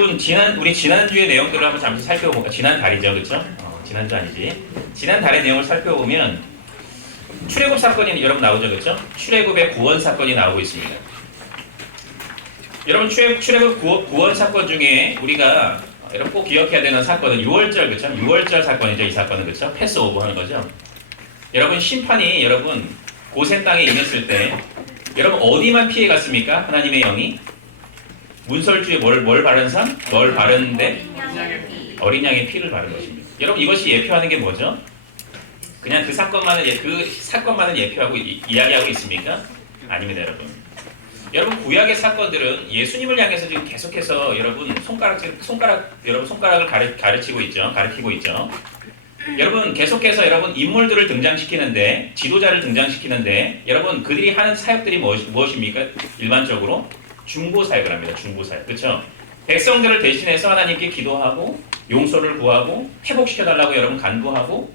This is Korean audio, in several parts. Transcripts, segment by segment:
우리 지난주의 내용들을 한번 잠시 살펴볼까? 지난달이죠, 그렇죠? 지난주 아니지. 지난달의 내용을 살펴보면 출애굽 사건이 여러분 나오죠, 그렇죠? 출애굽의 구원 사건이 나오고 있습니다. 여러분 출애굽 구원 사건 중에 우리가 여러분 꼭 기억해야 되는 사건은 6월절, 그렇죠? 6월절 사건이죠, 이 사건은, 그렇죠? 패스오버 하는 거죠. 여러분 심판이 여러분 고센 땅에 임했을 때 여러분 어디만 피해 갔습니까? 하나님의 영이 문설주에 뭘 바른 상? 뭘 바르는데? 어린 양의 피를 바른 것입니다. 여러분 이것이 예표하는 게 뭐죠? 그냥 그 사건만을 예표하고 이야기하고 있습니까? 아닙니다, 여러분. 여러분 구약의 사건들은 예수님을 향해서 지금 계속해서 여러분 손가락을 가르치고 있죠. 여러분 계속해서 여러분 인물들을 등장시키는데, 지도자를 등장시키는데, 여러분 그들이 하는 사역들이 무엇입니까? 일반적으로 중보 사역을 합니다. 중보 사역, 그렇죠? 백성들을 대신해서 하나님께 기도하고 용서를 구하고 회복시켜달라고 여러분 간구하고,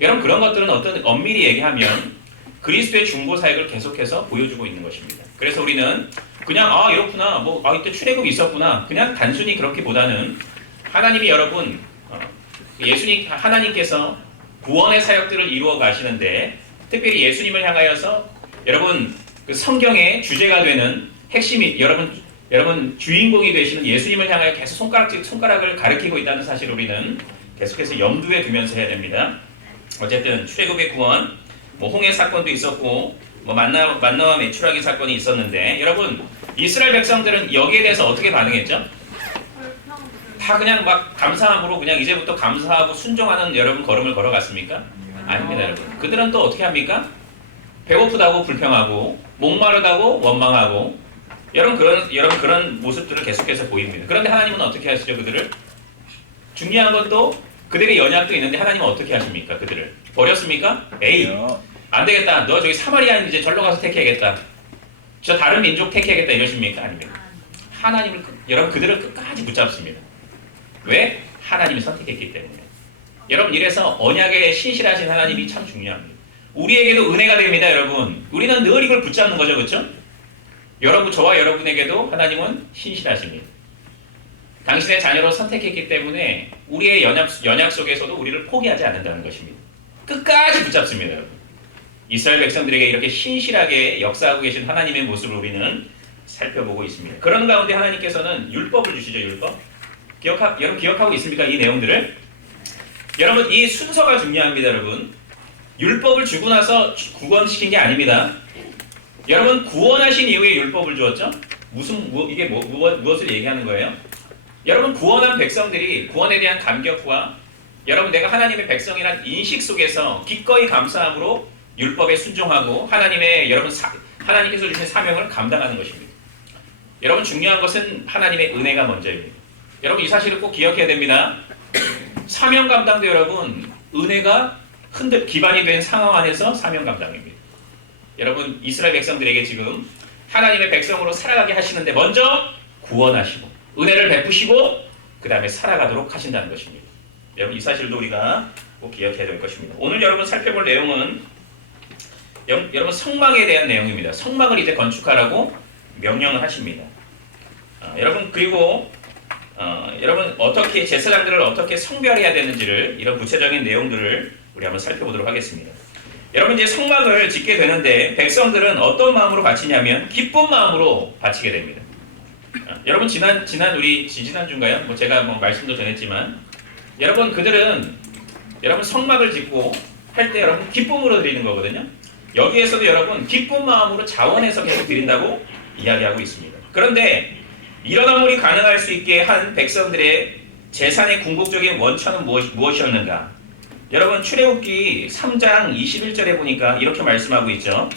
여러분 그런 것들은 엄밀히 얘기하면 그리스도의 중보 사역을 계속해서 보여주고 있는 것입니다. 그래서 우리는 그냥 이렇구나, 이때 출애굽이 있었구나, 그냥 단순히 그렇기보다는 하나님이 여러분 하나님께서 구원의 사역들을 이루어 가시는데, 특별히 예수님을 향하여서 여러분 그 성경의 주제가 되는 핵심이 여러분 주인공이 되시는 예수님을 향하여 계속 손가락을 가리키고 있다는 사실을 우리는 계속해서 염두에 두면서 해야 됩니다. 어쨌든 출애굽의 구원, 홍해 사건도 있었고, 만나와 메추라기 사건이 있었는데, 여러분 이스라엘 백성들은 여기에 대해서 어떻게 반응했죠? 다 그냥 막 감사함으로 그냥 이제부터 감사하고 순종하는 여러분 걸음을 걸어갔습니까? 아닙니다, 여러분. 그들은 또 어떻게 합니까? 배고프다고 불평하고, 목마르다고 원망하고, 여러분 그런 모습들을 계속해서 보입니다. 그런데 하나님은 어떻게 하시죠, 그들을? 중요한 것도 그들의 연약도 있는데 하나님은 어떻게 하십니까, 그들을? 버렸습니까? 에이, 안 되겠다. 너 저기 사마리아인 이제 절로 가서 택해야겠다. 저 다른 민족 택해야겠다 이러십니까? 아닙니다. 여러분 그들을 끝까지 붙잡습니다. 왜? 하나님이 선택했기 때문에. 여러분 이래서 언약에 신실하신 하나님이 참 중요합니다. 우리에게도 은혜가 됩니다, 여러분. 우리는 늘 이걸 붙잡는 거죠, 그렇죠? 저와 여러분에게도 하나님은 신실하십니다. 당신의 자녀로 선택했기 때문에 우리의 연약 속에서도 우리를 포기하지 않는다는 것입니다. 끝까지 붙잡습니다, 여러분. 이스라엘 백성들에게 이렇게 신실하게 역사하고 계신 하나님의 모습을 우리는 살펴보고 있습니다. 그런 가운데 하나님께서는 율법을 주시죠, 율법. 여러분 기억하고 있습니까, 이 내용들을? 여러분 이 순서가 중요합니다, 여러분. 율법을 주고 나서 구원시킨 게 아닙니다. 여러분 구원하신 이후에 율법을 주었죠? 이게 무엇을 얘기하는 거예요? 여러분 구원한 백성들이 구원에 대한 감격과 여러분 내가 하나님의 백성이란 인식 속에서 기꺼이 감사함으로 율법에 순종하고 하나님께서 주신 사명을 감당하는 것입니다. 여러분 중요한 것은 하나님의 은혜가 먼저입니다. 여러분 이 사실을 꼭 기억해야 됩니다. 사명 감당도 여러분 은혜가 기반이 된 상황 안에서 사명 감당입니다. 여러분 이스라엘 백성들에게 지금 하나님의 백성으로 살아가게 하시는데 먼저 구원하시고 은혜를 베푸시고 그 다음에 살아가도록 하신다는 것입니다. 여러분 이 사실도 우리가 꼭 기억해야 될 것입니다. 오늘 여러분 살펴볼 내용은 여러분 성막에 대한 내용입니다. 성막을 이제 건축하라고 명령을 하십니다. 여러분 그리고 여러분 어떻게 제사장들을 어떻게 성별해야 되는지를 이런 구체적인 내용들을 우리 한번 살펴보도록 하겠습니다. 여러분 이제 성막을 짓게 되는데 백성들은 어떤 마음으로 바치냐면 기쁜 마음으로 바치게 됩니다. 여러분 지난주인가요? 제가 말씀도 전했지만 여러분 그들은 여러분 성막을 짓고 할 때 여러분 기쁨으로 드리는 거거든요. 여기에서도 여러분 기쁜 마음으로 자원해서 계속 드린다고 이야기하고 있습니다. 그런데 이런 아무리 가능할 수 있게 한 백성들의 재산의 궁극적인 원천은 무엇이었는가? 여러분 출애굽기 3장 21절에 보니까 이렇게 말씀하고 있죠.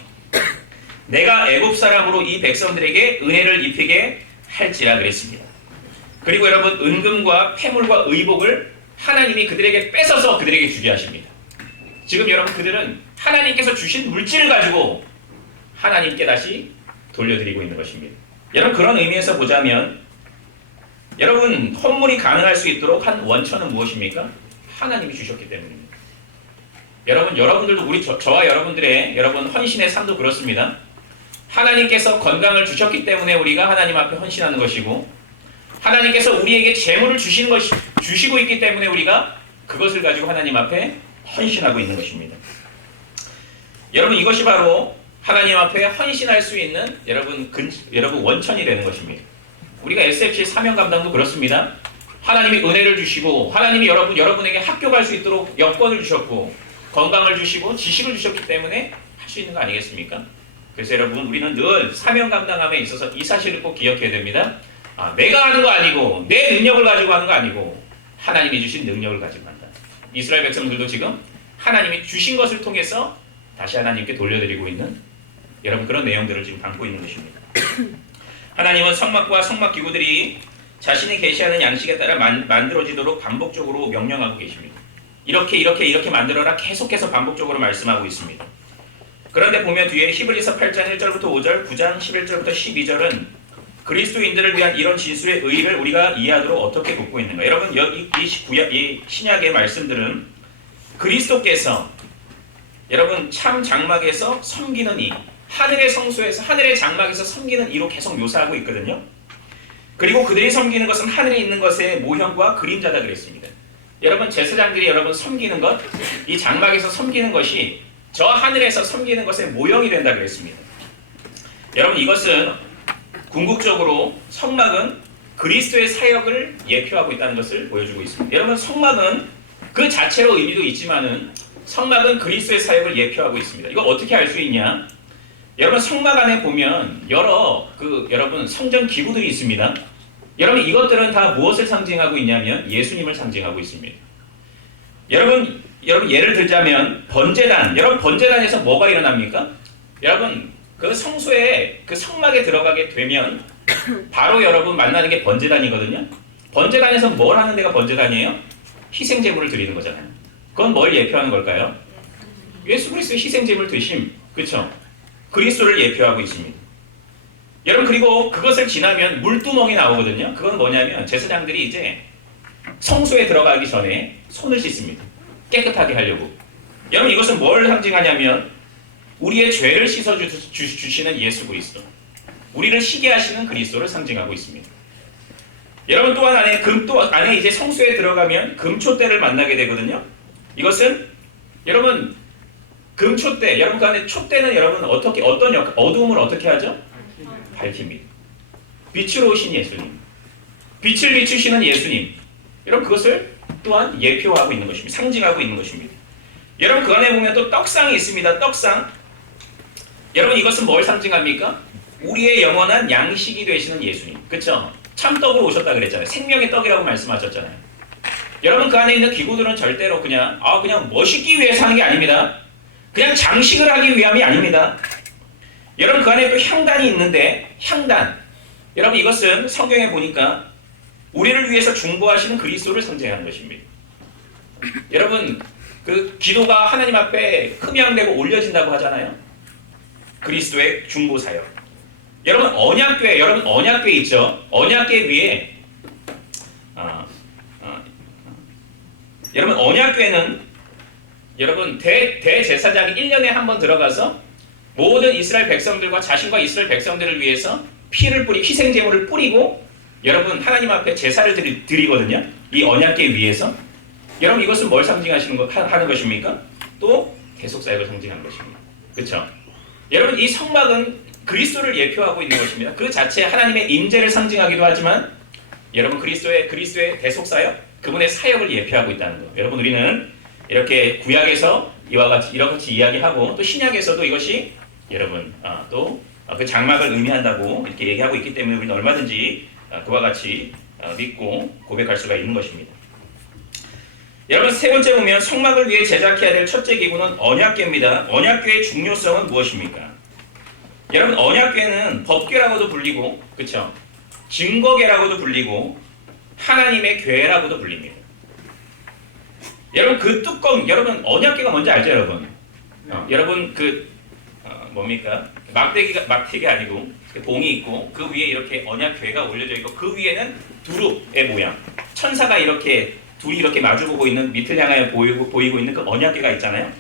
내가 애굽 사람으로 이 백성들에게 은혜를 입히게 할지라 그랬습니다. 그리고 여러분 은금과 폐물과 의복을 하나님이 그들에게 뺏어서 그들에게 주게 하십니다. 지금 여러분 그들은 하나님께서 주신 물질을 가지고 하나님께 다시 돌려드리고 있는 것입니다. 여러분 그런 의미에서 보자면 여러분 헌물이 가능할 수 있도록 한 원천은 무엇입니까? 하나님이 주셨기 때문입니다. 여러분들도 저와 여러분들의 여러분 헌신의 삶도 그렇습니다. 하나님께서 건강을 주셨기 때문에 우리가 하나님 앞에 헌신하는 것이고 하나님께서 우리에게 재물을 주시고 있기 때문에 우리가 그것을 가지고 하나님 앞에 헌신하고 있는 것입니다. 여러분, 이것이 바로 하나님 앞에 헌신할 수 있는 여러분 원천이 되는 것입니다. 우리가 SFC 사명 감당도 그렇습니다. 하나님이 은혜를 주시고 하나님이 여러분에게 학교 갈 수 있도록 여건을 주셨고 건강을 주시고 지식을 주셨기 때문에 할 수 있는 거 아니겠습니까? 그래서 여러분, 우리는 늘 사명 감당함에 있어서 이 사실을 꼭 기억해야 됩니다. 내가 하는 거 아니고 내 능력을 가지고 하는 거 아니고 하나님이 주신 능력을 가지고 한다. 이스라엘 백성들도 지금 하나님이 주신 것을 통해서 다시 하나님께 돌려드리고 있는 여러분 그런 내용들을 지금 담고 있는 것입니다. 하나님은 성막과 성막 기구들이 자신이 계시하는 양식에 따라 만들어지도록 반복적으로 명령하고 계십니다. 이렇게 만들어라 계속해서 반복적으로 말씀하고 있습니다. 그런데 보면 뒤에 히브리서 8장 1절부터 5절, 9장 11절부터 12절은 그리스도인들을 위한 이런 진술의 의의를 우리가 이해하도록 어떻게 돕고 있는가. 여러분, 이 신약의 말씀들은 그리스도께서 여러분 참 장막에서 섬기는 이, 하늘의 성소에서 하늘의 장막에서 섬기는 이로 계속 묘사하고 있거든요. 그리고 그들이 섬기는 것은 하늘에 있는 것의 모형과 그림자다 그랬습니다. 여러분, 제사장들이 여러분 섬기는 것, 이 장막에서 섬기는 것이 저 하늘에서 섬기는 것의 모형이 된다 그랬습니다. 여러분, 이것은 궁극적으로 성막은 그리스도의 사역을 예표하고 있다는 것을 보여주고 있습니다. 여러분, 성막은 그 자체로 의미도 있지만은 성막은 그리스도의 사역을 예표하고 있습니다. 이거 어떻게 알 수 있냐? 여러분, 성막 안에 보면 여러분 성전 기구들이 있습니다. 여러분, 이것들은 다 무엇을 상징하고 있냐면 예수님을 상징하고 있습니다. 여러분 예를 들자면 번제단. 여러분, 번제단에서 뭐가 일어납니까? 여러분, 그 성소에 그 성막에 들어가게 되면 바로 여러분 만나는 게 번제단이거든요. 번제단에서 뭘 하는 데가 번제단이에요? 희생 제물을 드리는 거잖아요. 그건 뭘 예표하는 걸까요? 예수 그리스도의 희생 제물 드심. 그렇죠? 그리스도를 예표하고 있습니다. 여러분, 그리고 그것을 지나면 물두멍이 나오거든요. 그건 뭐냐면 제사장들이 이제 성소에 들어가기 전에 손을 씻습니다. 깨끗하게 하려고. 여러분, 이것은 뭘 상징하냐면 우리의 죄를 씻어주시는 예수 그리스도, 우리를 쉬게 하시는 그리스도를 상징하고 있습니다. 여러분, 또한 안에 이제 성소에 들어가면 금초대를 만나게 되거든요. 이것은 여러분 금초대, 여러분 그 안에 촛대는 여러분 어두움을 어떻게 하죠? 밝힙니다. 빛으로 오신 예수님, 빛을 비추시는 예수님, 여러분 그것을 또한 예표하고 있는 것입니다. 상징하고 있는 것입니다. 여러분, 그 안에 보면 또 떡상이 있습니다. 떡상. 여러분, 이것은 뭘 상징합니까? 우리의 영원한 양식이 되시는 예수님. 그렇죠? 참떡으로 오셨다 그랬잖아요. 생명의 떡이라고 말씀하셨잖아요. 여러분, 그 안에 있는 기구들은 절대로 그냥 멋있기 위해서 하는 게 아닙니다. 그냥 장식을 하기 위함이 아닙니다. 여러분, 그 안에 또 향단이 있는데, 향단. 여러분, 이것은 성경에 보니까 우리를 위해서 중보하시는 그리스도를 상징하는 것입니다. 여러분, 그 기도가 하나님 앞에 흠양되고 올려진다고 하잖아요. 그리스도의 중보 사역. 여러분, 언약궤 있죠? 언약궤 위에 여러분, 언약궤는 여러분 대제사장이 1년에 한 번 들어가서 모든 이스라엘 백성들과 자신과 이스라엘 백성들을 위해서 희생 제물을 뿌리고 여러분 하나님 앞에 제사를 드리거든요. 이 언약궤 위에서. 여러분, 이것은 뭘 하는 것입니까? 또 대속 사역을 상징하는 것입니다. 그렇죠? 여러분, 이 성막은 그리스도를 예표하고 있는 것입니다. 그 자체 하나님의 임재를 상징하기도 하지만 여러분 그리스도의 대속 사역, 그분의 사역을 예표하고 있다는 것. 여러분, 우리는 이렇게 구약에서 이와 같이 이야기하고 또 신약에서도 이것이 여러분 또 그 장막을 의미한다고 이렇게 얘기하고 있기 때문에 우리는 얼마든지 그와 같이 믿고 고백할 수가 있는 것입니다. 여러분, 세 번째 보면 성막을 위해 제작해야 될 첫째 기구는 언약궤입니다. 언약궤의 중요성은 무엇입니까? 여러분, 언약궤는 법궤라고도 불리고, 그렇죠? 증거궤라고도 불리고, 하나님의 궤라고도 불립니다. 여러분, 그 뚜껑, 여러분 언약궤가 뭔지 알죠, 여러분? 여러분 뭡니까? 막대기가 아니고 봉이 있고 그 위에 이렇게 언약궤가 올려져 있고 그 위에는 두릅의 모양, 천사가 이렇게 둘이 이렇게 마주보고 있는 밑을 향하여 보이고 있는 그 언약궤가 있잖아요.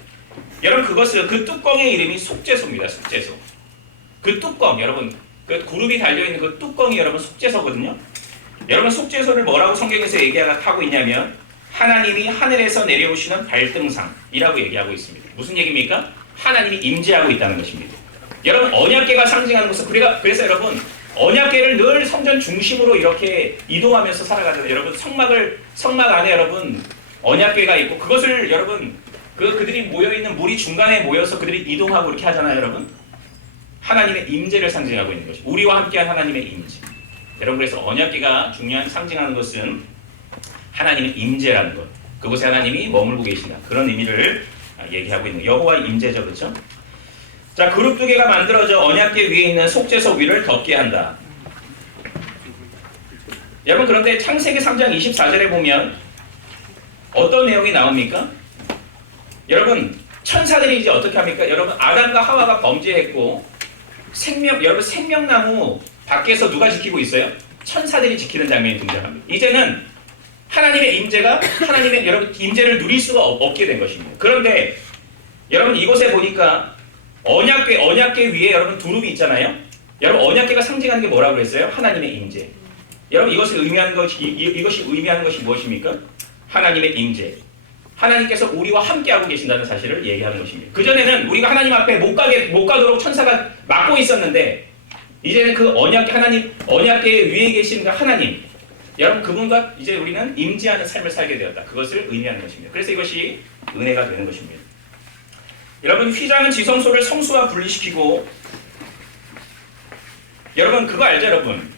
여러분, 그 뚜껑의 이름이 속죄소입니다. 속죄소. 그 뚜껑, 여러분 그 그룹이 달려있는 그 뚜껑이 여러분 속죄소거든요. 여러분 속죄소를 뭐라고 성경에서 얘기하고 있냐면 하나님이 하늘에서 내려오시는 발등상이라고 얘기하고 있습니다. 무슨 얘기입니까? 하나님이 임재하고 있다는 것입니다. 여러분 언약궤가 상징하는 것은 그래서 여러분 언약궤를 늘 성전 중심으로 이렇게 이동하면서 살아가잖아요. 여러분 성막 안에 여러분 언약궤가 있고 그것을 여러분 그들이 모여있는 물이 중간에 모여서 그들이 이동하고 이렇게 하잖아요. 여러분 하나님의 임재를 상징하고 있는 것이 우리와 함께한 하나님의 임재. 여러분 그래서 언약궤가 중요한 상징하는 것은 하나님의 임재라는 것. 그곳에 하나님이 머물고 계신다. 그런 의미를 얘기하고 있는 여호와 임재죠. 그렇죠? 자, 그룹 두 개가 만들어져 언약궤 위에 있는 속죄소 위를 덮게 한다. 여러분 그런데 창세기 3장 24절에 보면 어떤 내용이 나옵니까? 여러분 천사들이 이제 어떻게 합니까? 여러분 아담과 하와가 범죄했고 여러분 생명나무 밖에서 누가 지키고 있어요? 천사들이 지키는 장면이 등장합니다. 이제는 하나님의 임재가 여러분 임재를 누릴 수가 없게 된 것입니다. 그런데 여러분 이곳에 보니까 언약궤 위에 여러분 두릅이 있잖아요. 여러분 언약궤가 상징하는 게 뭐라고 그랬어요? 하나님의 임재. 여러분 이것이 의미하는 것이 무엇입니까? 하나님의 임재. 하나님께서 우리와 함께하고 계신다는 사실을 얘기하는 것입니다. 그전에는 우리가 하나님 앞에 못 가도록 천사가 막고 있었는데 이제는 그 언약궤 위에 계신 그 하나님, 여러분 그분과 이제 우리는 임재하는 삶을 살게 되었다. 그것을 의미하는 것입니다. 그래서 이것이 은혜가 되는 것입니다. 여러분 휘장은 지성소를 성소와 분리시키고 여러분 그거 알죠 여러분?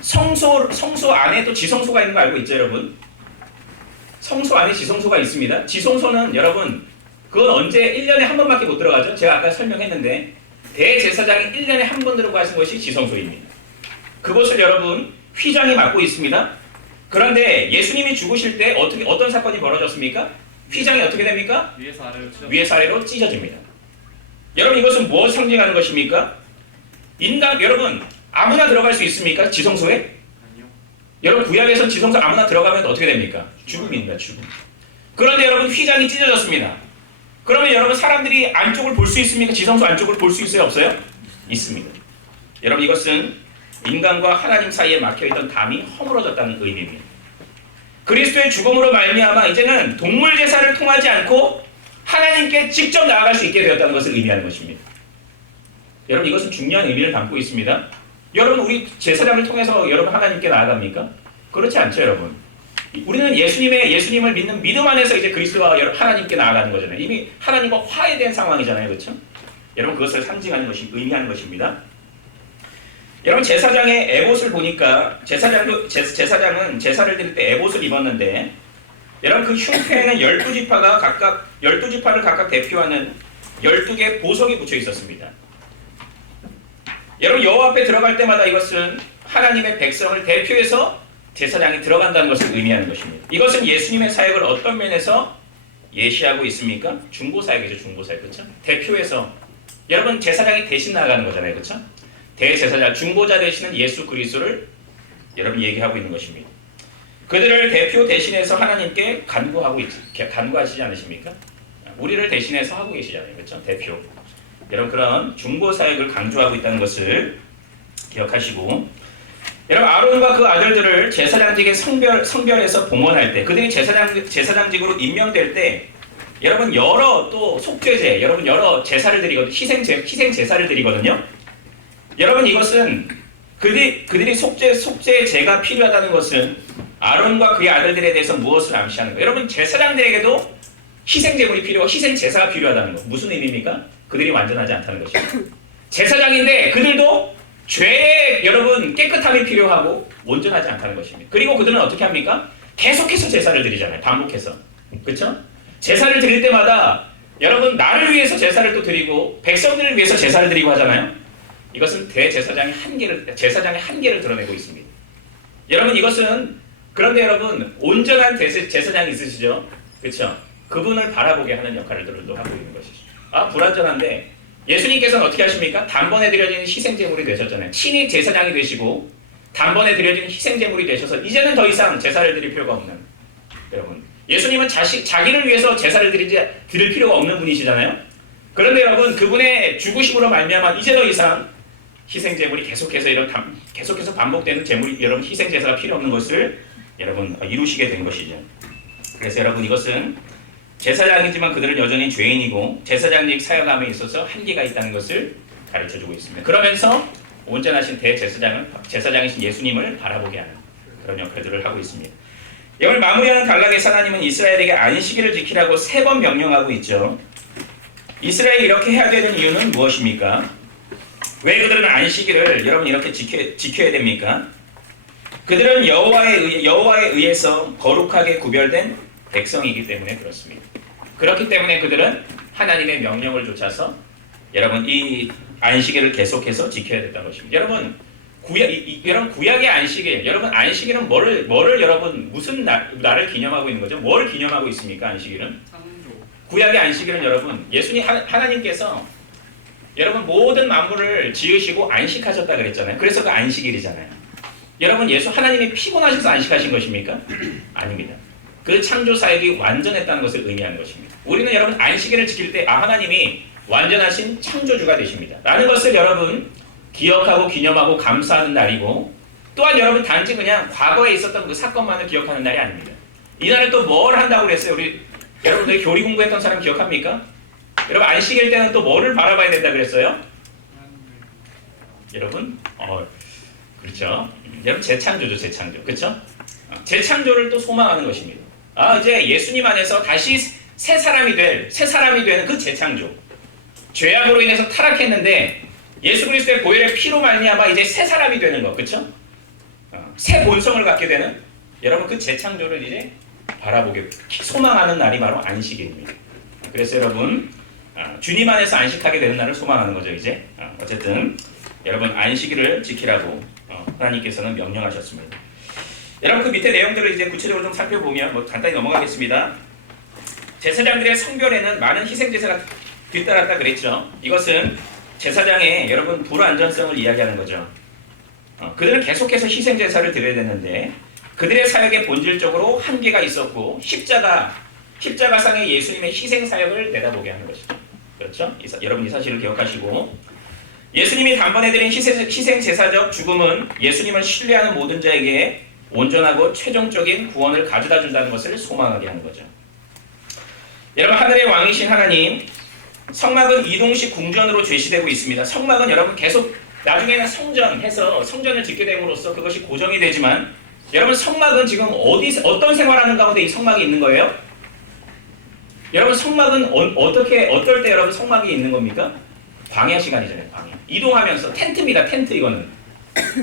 성소 안에 또 지성소가 있는 거 알고 있죠 여러분? 성소 안에 지성소가 있습니다. 지성소는 여러분 그건 언제 1년에 한 번밖에 못 들어가죠? 제가 아까 설명했는데 대제사장이 1년에 한 번 들어가는 것이 지성소입니다. 그것을 여러분 휘장이 맡고 있습니다. 그런데 예수님이 죽으실 때 어떤 사건이 벌어졌습니까? 휘장이 어떻게 됩니까? 위에서 아래로 찢어집니다. 여러분 이것은 무엇을 상징하는 것입니까? 여러분 아무나 들어갈 수 있습니까? 지성소에? 아니요. 여러분 구약에서 지성소 아무나 들어가면 어떻게 됩니까? 죽음입니다. 죽음. 그런데 여러분 휘장이 찢어졌습니다. 그러면 여러분 사람들이 안쪽을 볼 수 있습니까? 지성소 안쪽을 볼 수 있어요? 없어요? 있습니다. 여러분 이것은 인간과 하나님 사이에 막혀있던 담이 허물어졌다는 의미입니다. 그리스도의 죽음으로 말미암아 이제는 동물 제사를 통하지 않고 하나님께 직접 나아갈 수 있게 되었다는 것을 의미하는 것입니다. 여러분 이것은 중요한 의미를 담고 있습니다. 여러분 우리 제사장을 통해서 여러분 하나님께 나아갑니까? 그렇지 않죠 여러분. 우리는 예수님을 믿는 믿음 안에서 이제 그리스도와 하나님께 나아가는 거잖아요. 이미 하나님과 화해된 상황이잖아요. 그렇죠? 여러분 그것을 상징하는 것이 의미하는 것입니다. 여러분 제사장의 에봇을 보니까 제사장은 제사를 드릴 때 에봇을 입었는데 여러분 그 흉패에는 12지파를 각각 대표하는 12개의 보석이 붙여 있었습니다. 여러분 여호와 앞에 들어갈 때마다 이것은 하나님의 백성을 대표해서 제사장이 들어간다는 것을 의미하는 것입니다. 이것은 예수님의 사역을 어떤 면에서 예시하고 있습니까? 중보사역이죠. 중보사역. 그렇죠? 대표해서 여러분 제사장이 대신 나아가는 거잖아요. 그렇죠? 대제사장, 중보자 되시는 예수 그리스도를 여러분 얘기하고 있는 것입니다. 그들을 대표 대신해서 하나님께 간구하시지 않으십니까? 우리를 대신해서 하고 계시잖아요. 그렇죠? 대표. 여러분 그런 중보사역을 강조하고 있다는 것을 기억하시고 여러분 아론과 그 아들들을 제사장직에 성별해서 봉헌할 때 그들이 제사장직으로 임명될 때 여러분 여러 또 속죄제 여러분 여러 제사를 드리거든요. 희생 제사를 드리거든요. 여러분 이것은 그들이 속죄제가 필요하다는 것은 아론과 그의 아들들에 대해서 무엇을 암시하는 거예요? 여러분 제사장들에게도 희생제물이 필요하고 희생제사가 필요하다는 거 무슨 의미입니까? 그들이 완전하지 않다는 것이죠. 제사장인데 그들도 죄의 여러분 깨끗함이 필요하고 온전하지 않다는 것입니다. 그리고 그들은 어떻게 합니까? 계속해서 제사를 드리잖아요. 반복해서. 그렇죠? 제사를 드릴 때마다 여러분 나를 위해서 제사를 또 드리고 백성들을 위해서 제사를 드리고 하잖아요. 이것은 제사장의 한계를 드러내고 있습니다. 여러분 이것은 그런데 여러분 온전한 제사장이 있으시죠? 그렇죠? 그분을 바라보게 하는 역할들도 하고 있는 것이죠. 불완전한데 예수님께서는 어떻게 하십니까? 단번에 드려지는 희생제물이 되셨잖아요. 친히 제사장이 되시고 단번에 드려지는 희생제물이 되셔서 이제는 더 이상 제사를 드릴 필요가 없는 여러분 예수님은 자기를 위해서 제사를 드릴 필요가 없는 분이시잖아요. 그런데 여러분 그분의 죽으심으로 말미암아 이제 더 이상 희생 제물이 계속해서 반복되는 제물이 여러분 희생 제사가 필요 없는 것을 여러분 이루시게 된 것이죠. 그래서 여러분 이것은 제사장이지만 그들은 여전히 죄인이고 제사장직 사역함에 있어서 한계가 있다는 것을 가르쳐주고 있습니다. 그러면서 온전하신 제사장이신 예수님을 바라보게 하는 그런 역할들을 하고 있습니다. 이걸 마무리하는 단락에서 하나님은 이스라엘에게 안식일을 지키라고 3번 명령하고 있죠. 이스라엘이 이렇게 해야 되는 이유는 무엇입니까? 왜 그들은 안식일을 여러분 이렇게 지켜야 됩니까? 그들은 여호와에 의해서 거룩하게 구별된 백성이기 때문에 그렇습니다. 그렇기 때문에 그들은 하나님의 명령을 쫓아서 여러분 이 안식일을 계속해서 지켜야 된다는 것입니다. 여러분 구약의 안식일, 여러분 안식일은 뭐를 여러분 무슨 날을 기념하고 있는 거죠? 뭘 기념하고 있습니까? 안식일은 구약의 안식일은 여러분 예수님 하나님께서 여러분 모든 만물을 지으시고 안식하셨다 그랬잖아요. 그래서 그 안식일이잖아요. 여러분 하나님이 피곤하셔서 안식하신 것입니까? 아닙니다. 그 창조 사역이 완전했다는 것을 의미하는 것입니다. 우리는 여러분 안식일을 지킬 때 하나님이 완전하신 창조주가 되십니다. 라는 것을 여러분 기억하고 기념하고 감사하는 날이고 또한 여러분 단지 그냥 과거에 있었던 그 사건만을 기억하는 날이 아닙니다. 이날에 또 뭘 한다고 그랬어요? 여러분들 교리 공부했던 사람 기억합니까? 여러분 안식일 때는 또 뭐를 바라봐야 된다 그랬어요? 여러분 그렇죠. 여러분 재창조죠. 재창조. 그렇죠? 재창조를 또 소망하는 것입니다. 이제 예수님 안에서 다시 새 사람이 되는 그 재창조. 죄악으로 인해서 타락했는데 예수 그리스도의 보혈의 피로 말미암아 이제 새 사람이 되는 것. 그렇죠? 새 본성을 갖게 되는 여러분 그 재창조를 이제 바라보게 소망하는 날이 바로 안식일입니다. 그래서 여러분 주님 안에서 안식하게 되는 날을 소망하는 거죠. 이제 어쨌든 여러분 안식일을 지키라고 하나님께서는 명령하셨습니다. 여러분 그 밑에 내용들을 이제 구체적으로 좀 살펴보면 간단히 넘어가겠습니다. 제사장들의 성별에는 많은 희생 제사가 뒤따랐다 그랬죠. 이것은 제사장의 여러분 불안전성을 이야기하는 거죠. 그들은 계속해서 희생 제사를 드려야 되는데 그들의 사역에 본질적으로 한계가 있었고 십자가상의 예수님의 희생 사역을 내다보게 하는 것이죠. 그렇죠? 여러분 이 사실을 기억하시고 예수님이 단번에 드린 희생 제사적 죽음은 예수님을 신뢰하는 모든 자에게 온전하고 최종적인 구원을 가져다 준다는 것을 소망하게 하는 거죠. 여러분 하늘의 왕이신 하나님 성막은 이동식 궁전으로 제시되고 있습니다. 성막은 여러분 계속 나중에는 성전을 짓게 됨으로써 그것이 고정이 되지만 여러분 성막은 지금 어떤 생활하는 가운데 이 성막이 있는 거예요? 여러분 성막은 어떨 때 여러분 성막이 있는 겁니까? 광야 시간이잖아요. 광야. 이동하면서 텐트입니다. 텐트 이거는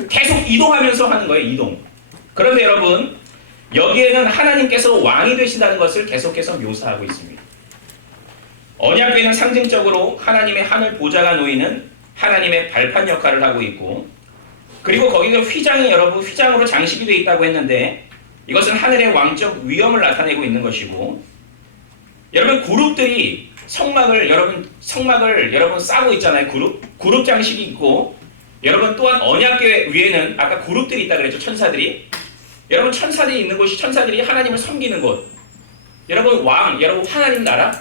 계속 이동하면서 하는 거예요. 이동. 그런데 여러분 여기에는 하나님께서 왕이 되신다는 것을 계속해서 묘사하고 있습니다. 언약궤는 상징적으로 하나님의 하늘 보좌가 놓이는 하나님의 발판 역할을 하고 있고 그리고 거기가 휘장으로 장식이 되어 있다고 했는데 이것은 하늘의 왕적 위엄을 나타내고 있는 것이고 여러분 그룹들이 성막을 여러분 싸고 있잖아요. 그룹 장식이 있고 여러분 또한 언약궤 위에는 아까 그룹들이 있다 그랬죠. 천사들이 여러분 천사들이 있는 곳이 천사들이 하나님을 섬기는 곳 여러분 하나님 나라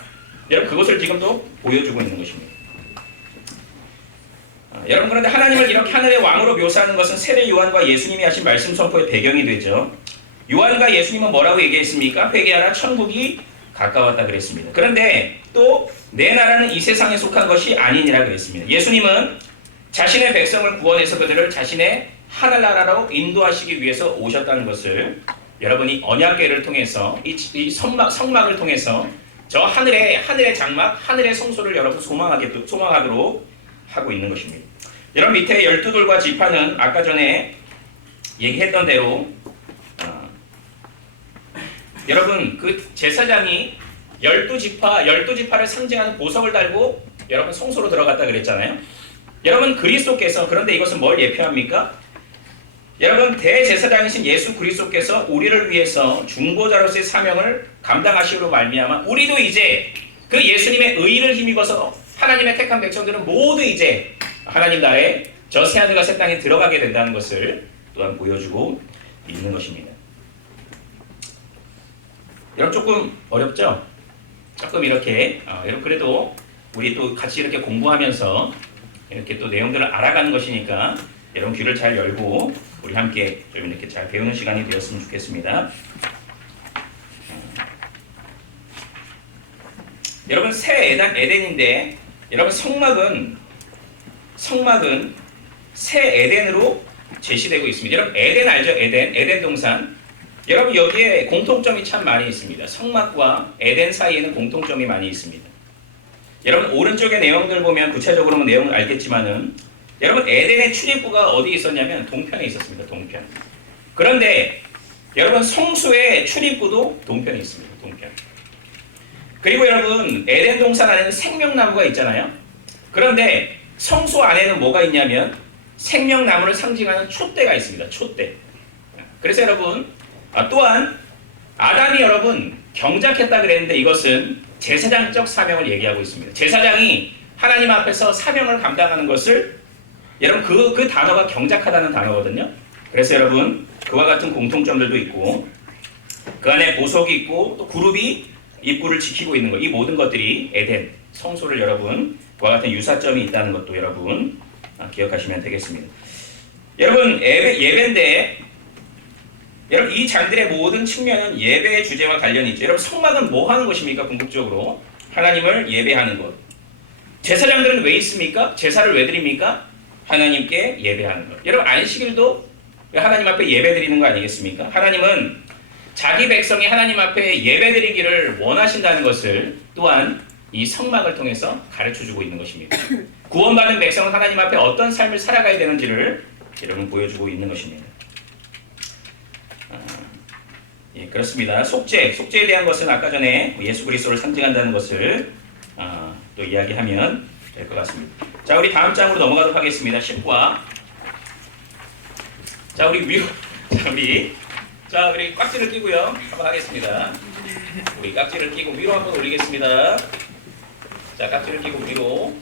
여러분 그것을 지금 또 보여주고 있는 것입니다. 여러분 그런데 하나님을 이렇게 하늘의 왕으로 묘사하는 것은 세례 요한과 예수님이 하신 말씀 선포의 배경이 되죠. 요한과 예수님은 뭐라고 얘기했습니까? 회개하라 천국이 가까웠다 그랬습니다. 그런데 또 내 나라는 이 세상에 속한 것이 아니니라 그랬습니다. 예수님은 자신의 백성을 구원해서 그들을 자신의 하늘나라로 인도하시기 위해서 오셨다는 것을 여러분이 언약궤를 통해서 이 성막을 통해서 저 하늘의 장막, 하늘의 성소를 여러분 소망하도록 하고 있는 것입니다. 여러분 밑에 12돌과 지파는 아까 전에 얘기했던 대로 여러분 그 제사장이 12지파를 상징하는 보석을 달고 여러분 성소로 들어갔다 그랬잖아요. 여러분 그리스도께서 그런데 이것은 뭘 예표합니까? 여러분 대제사장이신 예수 그리스도께서 우리를 위해서 중보자로서의 사명을 감당하시기로 말미암아 우리도 이제 그 예수님의 의를 힘입어서 하나님의 택한 백성들은 모두 이제 하나님 나라에 저 새하늘과 새 땅에 들어가게 된다는 것을 또한 보여주고 있는 것입니다. 여러분 조금 어렵죠? 조금 이렇게 여러분 그래도 우리 또 같이 이렇게 공부하면서 이렇게 또 내용들을 알아가는 것이니까 여러분 귀를 잘 열고 우리 함께 좀 이렇게 잘 배우는 시간이 되었으면 좋겠습니다. 여러분 새 에덴인데 여러분 성막은 새 에덴으로 제시되고 있습니다. 여러분 에덴 알죠? 에덴 동산. 여러분 여기에 공통점이 참 많이 있습니다. 성막과 에덴 사이에는 공통점이 많이 있습니다. 여러분 오른쪽의 내용들 보면 구체적으로는 내용을 알겠지만은 여러분 에덴의 출입구가 어디 있었냐면 동편에 있었습니다. 동편. 그런데 여러분 성소의 출입구도 동편에 있습니다. 동편. 그리고 여러분 에덴 동산 안에는 생명나무가 있잖아요. 그런데 성소 안에는 뭐가 있냐면 생명나무를 상징하는 촛대가 있습니다. 촛대. 그래서 여러분 또한 아담이 여러분 경작했다 그랬는데 이것은 제사장적 사명을 얘기하고 있습니다. 제사장이 하나님 앞에서 사명을 감당하는 것을 여러분 그 단어가 경작하다는 단어거든요. 그래서 여러분 그와 같은 공통점들도 있고 그 안에 보석이 있고 또 그룹이 입구를 지키고 있는 것, 이 모든 것들이 에덴 성소를 여러분 그와 같은 유사점이 있다는 것도 여러분 기억하시면 되겠습니다. 여러분 예배인데 여러분 이 장들의 모든 측면은 예배의 주제와 관련이 있죠. 여러분 성막은 뭐 하는 것입니까? 궁극적으로 하나님을 예배하는 것. 제사장들은 왜 있습니까? 제사를 왜 드립니까? 하나님께 예배하는 것. 여러분 안식일도 하나님 앞에 예배 드리는 거 아니겠습니까? 하나님은 자기 백성이 하나님 앞에 예배 드리기를 원하신다는 것을 또한 이 성막을 통해서 가르쳐주고 있는 것입니다. 구원받은 백성은 하나님 앞에 어떤 삶을 살아가야 되는지를 여러분 보여주고 있는 것입니다. 예, 그렇습니다. 속죄에 대한 것은 아까 전에 예수 그리스도를 상징한다는 것을 또 이야기하면 될 것 같습니다. 자, 우리 다음 장으로 넘어가도록 하겠습니다. 10과 우리 깍지를 끼고요. 한번 하겠습니다. 우리 깍지를 끼고 위로 한번 올리겠습니다. 자, 깍지를 끼고 위로.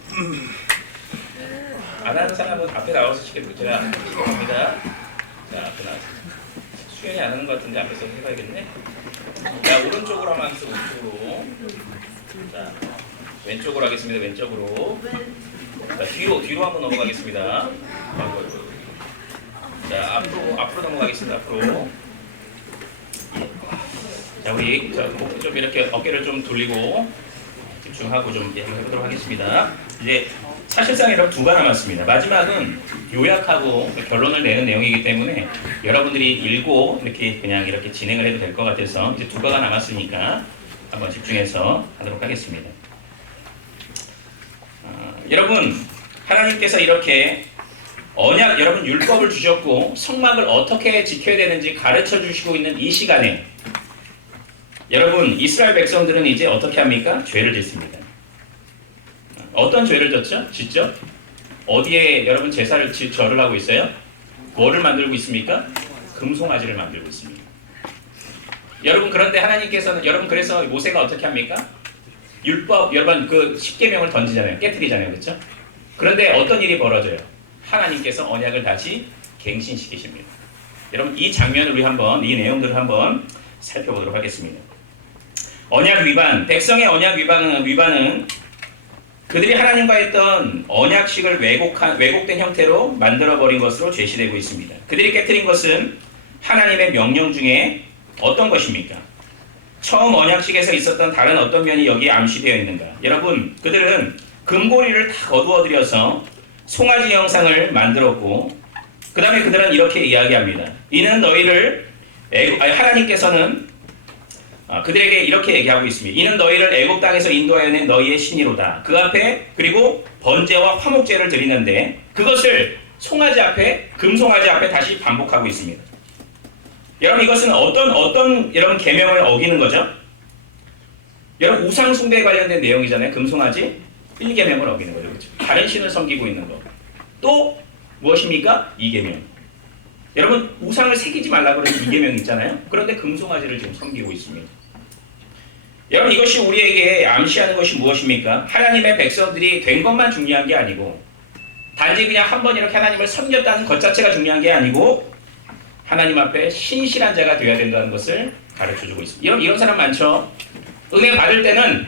안 하는 사람은 앞에 나와서 시켜주고 제가 시작합니다. 자, 앞에 나와서. 수현이 안 하는 것 같은데 앞에서 해봐야겠네. 자, 오른쪽으로 한번 하겠습니다. 오른쪽으로. 자, 왼쪽으로 하겠습니다. 왼쪽으로. 자, 뒤로 한번 넘어가겠습니다. 자, 앞으로 넘어가겠습니다. 앞으로. 자, 우리 목 좀 이렇게 어깨를 좀 돌리고 집중하고 좀 해보도록 하겠습니다. 이제 사실상 여러분 2가 남았습니다. 마지막은 요약하고 결론을 내는 내용이기 때문에 여러분들이 읽고 이렇게 진행을 해도 될 것 같아서 이제 2가가 남았으니까 한번 집중해서 하도록 하겠습니다. 여러분 하나님께서 이렇게 여러분 율법을 주셨고 성막을 어떻게 지켜야 되는지 가르쳐 주시고 있는 이 시간에 여러분 이스라엘 백성들은 이제 어떻게 합니까? 죄를 짓습니다. 어떤 죄를 짓죠? 어디에 여러분 절을 하고 있어요? 뭐를 만들고 있습니까? 금송아지를 만들고 있습니다. 여러분 그런데 하나님께서는 여러분 그래서 모세가 어떻게 합니까? 율법 여러분 그 10계명을 던지잖아요. 깨트리잖아요. 그렇죠? 그런데 어떤 일이 벌어져요? 하나님께서 언약을 다시 갱신시키십니다. 여러분 이 장면을 이 내용들을 한번 살펴보도록 하겠습니다. 언약 위반, 백성의 언약 위반은 그들이 하나님과 했던 언약식을 왜곡된 형태로 만들어버린 것으로 제시되고 있습니다. 그들이 깨트린 것은 하나님의 명령 중에 어떤 것입니까? 처음 언약식에서 있었던 다른 어떤 면이 여기에 암시되어 있는가? 여러분, 그들은 금고리를 다 거두어들여서 송아지 형상을 만들었고 그 다음에 그들은 이렇게 이야기합니다. 이는 하나님께서는 그들에게 이렇게 얘기하고 있습니다. 이는 너희를 애굽 땅에서 인도하여 낸 너희의 신이로다. 그 앞에 그리고 번제와 화목제를 드리는데 그것을 금송아지 앞에 다시 반복하고 있습니다. 여러분 이것은 어떤 여러분 계명을 어기는 거죠? 여러분 우상 숭배에 관련된 내용이잖아요. 금송아지 1계명을 어기는 거죠. 그렇죠? 다른 신을 섬기고 있는 거. 또 무엇입니까? 2계명. 여러분 우상을 새기지 말라고 그러는 2계명 있잖아요. 그런데 금송아지를 지금 섬기고 있습니다. 여러분 이것이 우리에게 암시하는 것이 무엇입니까? 하나님의 백성들이 된 것만 중요한 게 아니고 단지 그냥 한번 이렇게 하나님을 섬겼다는 것 자체가 중요한 게 아니고 하나님 앞에 신실한 자가 되어야 된다는 것을 가르쳐주고 있습니다. 이런 사람 많죠? 은혜 받을 때는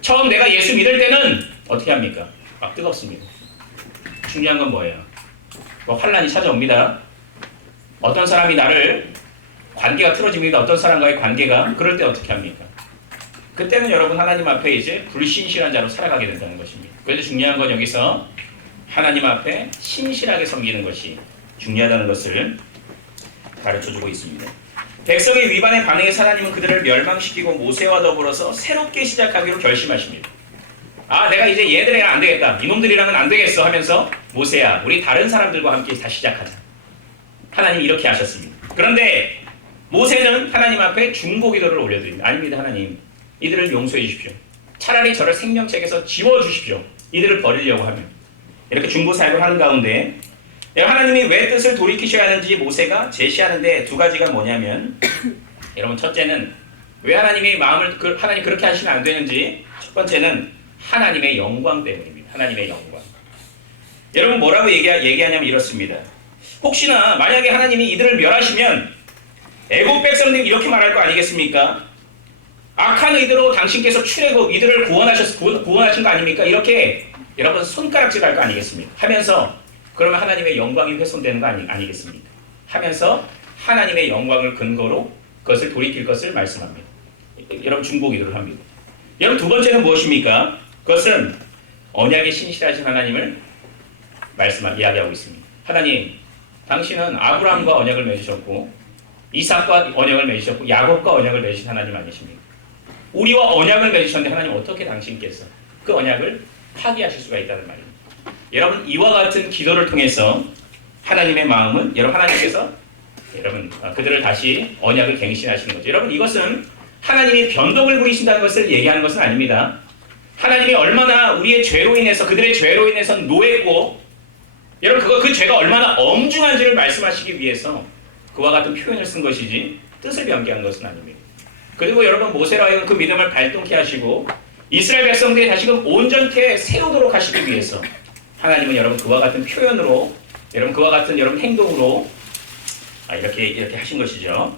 처음 내가 예수 믿을 때는 어떻게 합니까? 막 뜨겁습니다. 중요한 건 뭐예요? 뭐 환란이 찾아옵니다. 어떤 사람이 나를 관계가 틀어집니다. 어떤 사람과의 관계가 그럴 때 어떻게 합니까? 그때는 여러분 하나님 앞에 이제 불신실한 자로 살아가게 된다는 것입니다. 그래서 중요한 건 여기서 하나님 앞에 신실하게 섬기는 것이 중요하다는 것을 가르쳐주고 있습니다. 백성의 위반에 반응해서 하나님은 그들을 멸망시키고 모세와 더불어서 새롭게 시작하기로 결심하십니다. 아, 내가 이제 얘들이랑 안 되겠다. 이놈들이랑은 안 되겠어 하면서 모세야, 우리 다른 사람들과 함께 다시 시작하자. 하나님이 이렇게 하셨습니다. 그런데 모세는 하나님 앞에 중보기도를 올려드립니다. 아닙니다, 하나님. 이들을 용서해 주십시오. 차라리 저를 생명책에서 지워주십시오. 이들을 버리려고 하면. 이렇게 중보 사역을 하는 가운데 하나님이 왜 뜻을 돌이키셔야 하는지 모세가 제시하는데 두 가지가 뭐냐면 여러분 첫째는 왜 하나님이 마음을 하나님 그렇게 하시면 안 되는지 첫 번째는 하나님의 영광 때문입니다. 하나님의 영광. 여러분 뭐라고 얘기하냐면 이렇습니다. 혹시나 만약에 하나님이 이들을 멸하시면 애국 백성들이 이렇게 말할 거 아니겠습니까? 악한 의도로 당신께서 출애굽 이들을 구원하신 거 아닙니까? 이렇게 여러분 손가락질 할 거 아니겠습니까? 하면서 그러면 하나님의 영광이 훼손되는 거 아니겠습니까? 하면서 하나님의 영광을 근거로 그것을 돌이킬 것을 말씀합니다. 여러분 중보기도를 합니다. 여러분 두 번째는 무엇입니까? 그것은 언약에 신실하신 하나님을 이야기하고 있습니다. 하나님, 당신은 아브라함과 언약을 맺으셨고 이삭과 언약을 맺으셨고 야곱과 언약을 맺으신 하나님 아니십니까? 우리와 언약을 맺으셨는데 하나님 어떻게 당신께서 그 언약을 파기하실 수가 있다는 말입니다. 여러분 이와 같은 기도를 통해서 하나님의 마음은 여러분 하나님께서 여러분 그들을 다시 언약을 갱신하시는 거죠. 여러분 이것은 하나님이 변동을 부리신다는 것을 얘기하는 것은 아닙니다. 하나님이 얼마나 우리의 죄로 인해서 그들의 죄로 인해서 노했고 여러분 그 죄가 얼마나 엄중한지를 말씀하시기 위해서 그와 같은 표현을 쓴 것이지 뜻을 변개한 것은 아닙니다. 그리고 여러분 모세로 하여금 그 믿음을 발동케 하시고 이스라엘 백성들이 다시금 온전케 세우도록 하시기 위해서 하나님은 여러분 그와 같은 표현으로 여러분 그와 같은 여러분 행동으로 이렇게 하신 것이죠.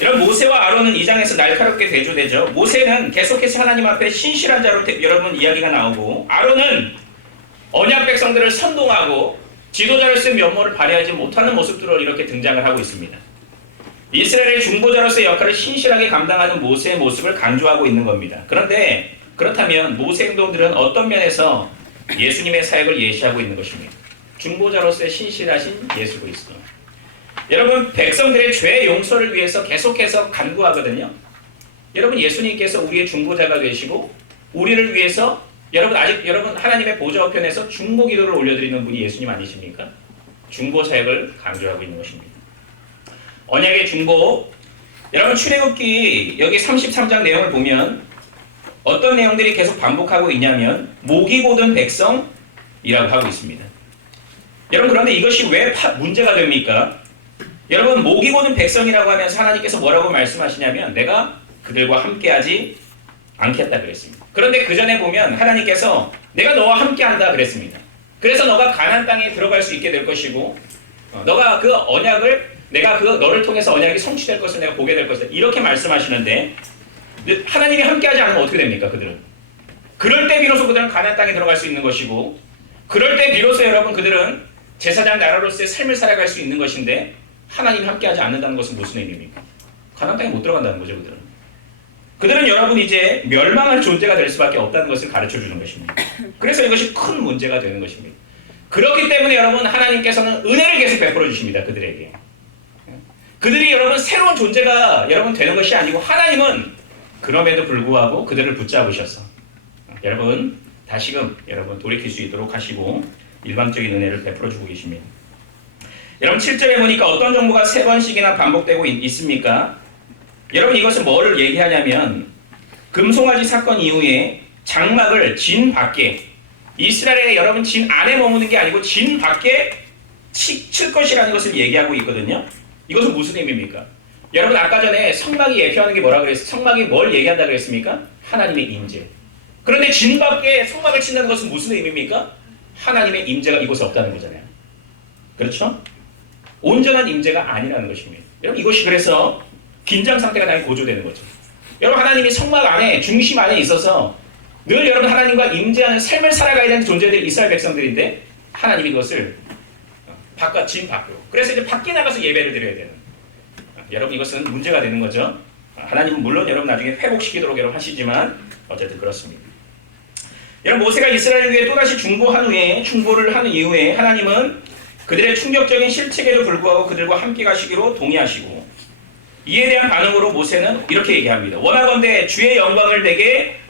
여러분 모세와 아론은 이 장에서 날카롭게 대조되죠. 모세는 계속해서 하나님 앞에 신실한 자로 여러분 이야기가 나오고 아론은 언약 백성들을 선동하고 지도자로서의 면모를 발휘하지 못하는 모습들로 이렇게 등장을 하고 있습니다. 이스라엘의 중보자로서의 역할을 신실하게 감당하는 모세의 모습을 강조하고 있는 겁니다. 그런데 그렇다면 모세 행동들은 어떤 면에서 예수님의 사역을 예시하고 있는 것입니까? 중보자로서의 신실하신 예수 그리스도. 여러분 백성들의 죄 용서를 위해서 계속해서 간구하거든요. 여러분 예수님께서 우리의 중보자가 되시고 우리를 위해서 여러분 하나님의 보좌 우편에서 중보 기도를 올려드리는 분이 예수님 아니십니까? 중보 사역을 강조하고 있는 것입니다. 언약의 중보. 여러분 출애굽기 여기 33장 내용을 보면 어떤 내용들이 계속 반복하고 있냐면 목이 고든 백성이라고 하고 있습니다. 여러분 그런데 이것이 왜 문제가 됩니까? 여러분 목이 고든 백성이라고 하면서 하나님께서 뭐라고 말씀하시냐면 내가 그들과 함께하지 않겠다 그랬습니다. 그런데 그 전에 보면 하나님께서 내가 너와 함께한다 그랬습니다. 그래서 너가 가나안 땅에 들어갈 수 있게 될 것이고 너가 그 언약을 내가 너를 통해서 언약이 성취될 것을 내가 보게 될 것이다. 이렇게 말씀하시는데 하나님이 함께하지 않으면 어떻게 됩니까? 그들은. 그럴 때 비로소 그들은 가나안 땅에 들어갈 수 있는 것이고 그럴 때 비로소 여러분 그들은 제사장 나라로서의 삶을 살아갈 수 있는 것인데 하나님이 함께하지 않는다는 것은 무슨 의미입니까? 가나안 땅에 못 들어간다는 거죠. 그들은 여러분 이제 멸망할 존재가 될 수밖에 없다는 것을 가르쳐주는 것입니다. 그래서 이것이 큰 문제가 되는 것입니다. 그렇기 때문에 여러분 하나님께서는 은혜를 계속 베풀어 주십니다. 그들에게. 그들이 여러분 새로운 존재가 여러분 되는 것이 아니고 하나님은 그럼에도 불구하고 그들을 붙잡으셔서 여러분 다시금 여러분 돌이킬 수 있도록 하시고 일방적인 은혜를 베풀어 주고 계십니다. 여러분 7절에 보니까 어떤 정보가 3번씩이나 반복되고 있습니까? 여러분 이것은 뭐를 얘기하냐면 금송아지 사건 이후에 장막을 진 밖에 이스라엘의 여러분 진 안에 머무는 게 아니고 진 밖에 칠 것이라는 것을 얘기하고 있거든요. 이것은 무슨 의미입니까? 여러분 아까 전에 성막이 예표하는 게 뭐라고 그랬어요? 성막이 뭘 얘기한다고 그랬습니까? 하나님의 임재. 그런데 진 밖에 성막을 친다는 것은 무슨 의미입니까? 하나님의 임재가 이곳에 없다는 거잖아요. 그렇죠? 온전한 임재가 아니라는 것입니다. 여러분 이것이 그래서 긴장 상태가 당연히 고조되는 거죠. 여러분 하나님이 성막 안에 중심 안에 있어서 늘 여러분 하나님과 임재하는 삶을 살아가야 되는 존재들이 이스라엘 백성들인데 하나님이 그것을 짐 밖으로. 그래서 이제 밖에 나가서 예배를 드려야 되는. 여러분 이것은 문제가 되는 거죠. 하나님은 물론 여러분 나중에 회복시키도록 여러분 하시지만 어쨌든 그렇습니다. 여러분 모세가 이스라엘 위에 또다시 충보를 한 이후에 하나님은 그들의 충격적인 실책에도 불구하고 그들과 함께 가시기로 동의하시고 이에 대한 반응으로 모세는 이렇게 얘기합니다. 원하건대 주의 영광을 내게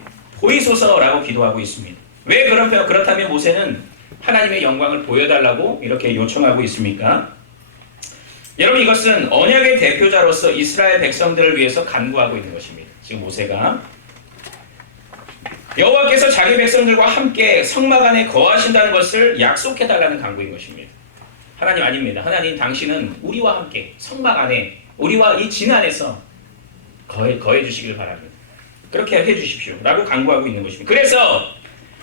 보이소서라고 기도하고 있습니다. 왜 그렇다면 모세는 하나님의 영광을 보여달라고 이렇게 요청하고 있습니까? 여러분 이것은 언약의 대표자로서 이스라엘 백성들을 위해서 간구하고 있는 것입니다. 지금 모세가 여호와께서 자기 백성들과 함께 성막 안에 거하신다는 것을 약속해달라는 간구인 것입니다. 하나님 아닙니다. 하나님 당신은 우리와 함께 성막 안에 우리와 이 진 안에서 거해 주시길 바랍니다. 그렇게 해주십시오 라고 간구하고 있는 것입니다. 그래서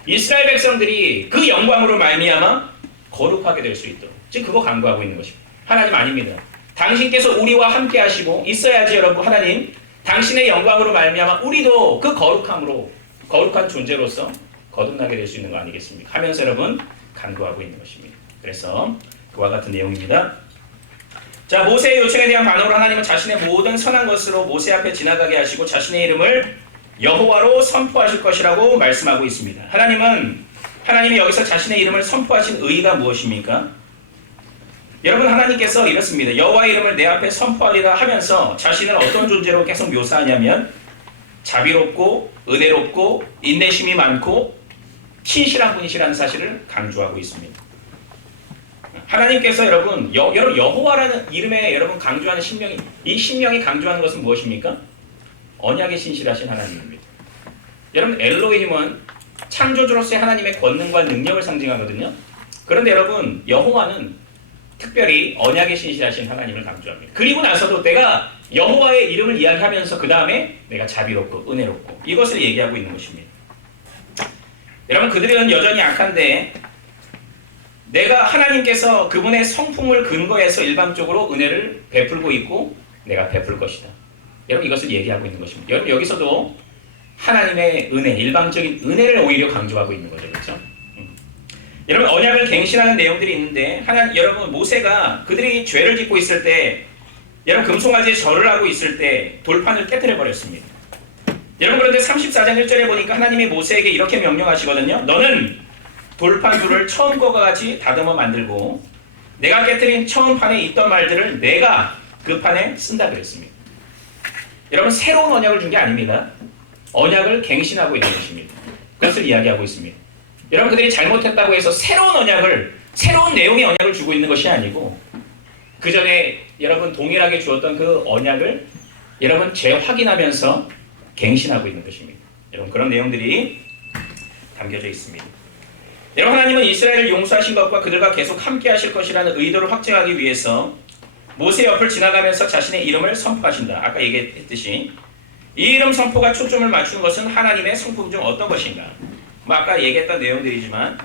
이스라엘 백성들이 그 영광으로 말미암아 거룩하게 될 수 있도록 지금 그거 간구하고 있는 것입니다. 하나님 아닙니다. 당신께서 우리와 함께 하시고 있어야지 여러분 하나님 당신의 영광으로 말미암아 우리도 그 거룩한 존재로서 거듭나게 될 수 있는 거 아니겠습니까? 하면서 여러분 간구하고 있는 것입니다. 그래서 그와 같은 내용입니다. 자, 모세의 요청에 대한 반응으로 하나님은 자신의 모든 선한 것으로 모세 앞에 지나가게 하시고 자신의 이름을 여호와로 선포하실 것이라고 말씀하고 있습니다. 하나님이 여기서 자신의 이름을 선포하신 의의가 무엇입니까? 여러분 하나님께서 이렇습니다. 여호와의 이름을 내 앞에 선포하리라 하면서 자신을 어떤 존재로 계속 묘사하냐면 자비롭고 은혜롭고 인내심이 많고 신실한 분이시라는 사실을 강조하고 있습니다. 하나님께서 여러분 여호와라는 이름에 여러분 강조하는 이 신명이 강조하는 것은 무엇입니까? 언약에 신실하신 하나님입니다. 여러분 엘로힘은 창조주로서의 하나님의 권능과 능력을 상징하거든요. 그런데 여러분 여호와는 특별히 언약에 신실하신 하나님을 강조합니다. 그리고 나서도 내가 여호와의 이름을 이야기하면서 그 다음에 내가 자비롭고 은혜롭고 이것을 얘기하고 있는 것입니다. 여러분 그들은 여전히 약한데 내가 하나님께서 그분의 성품을 근거해서 일방적으로 은혜를 베풀고 있고 내가 베풀 것이다. 여러분 이것을 얘기하고 있는 것입니다. 여러분 여기서도 하나님의 은혜, 일방적인 은혜를 오히려 강조하고 있는 거죠. 그렇죠? 여러분 언약을 갱신하는 내용들이 있는데 여러분 모세가 그들이 죄를 짓고 있을 때 여러분 금송아지에 절을 하고 있을 때 돌판을 깨뜨려 버렸습니다. 여러분 그런데 34장 1절에 보니까 하나님이 모세에게 이렇게 명령하시거든요. 너는 돌판 둘을 처음 것과 같이 다듬어 만들고 내가 깨뜨린 처음 판에 있던 말들을 내가 그 판에 쓴다 그랬습니다. 여러분 새로운 언약을 준 게 아닙니다. 언약을 갱신하고 있는 것입니다. 그것을 이야기하고 있습니다. 여러분 그들이 잘못했다고 해서 새로운 내용의 언약을 주고 있는 것이 아니고 그 전에 여러분 동일하게 주었던 그 언약을 여러분 재확인하면서 갱신하고 있는 것입니다. 여러분 그런 내용들이 담겨져 있습니다. 여러분 하나님은 이스라엘을 용서하신 것과 그들과 계속 함께 하실 것이라는 의도를 확증하기 위해서 모세 옆을 지나가면서 자신의 이름을 선포하신다. 아까 얘기했듯이 이 이름 선포가 초점을 맞추는 것은 하나님의 성품 중 어떤 것인가? 아까 얘기했던 내용들이지만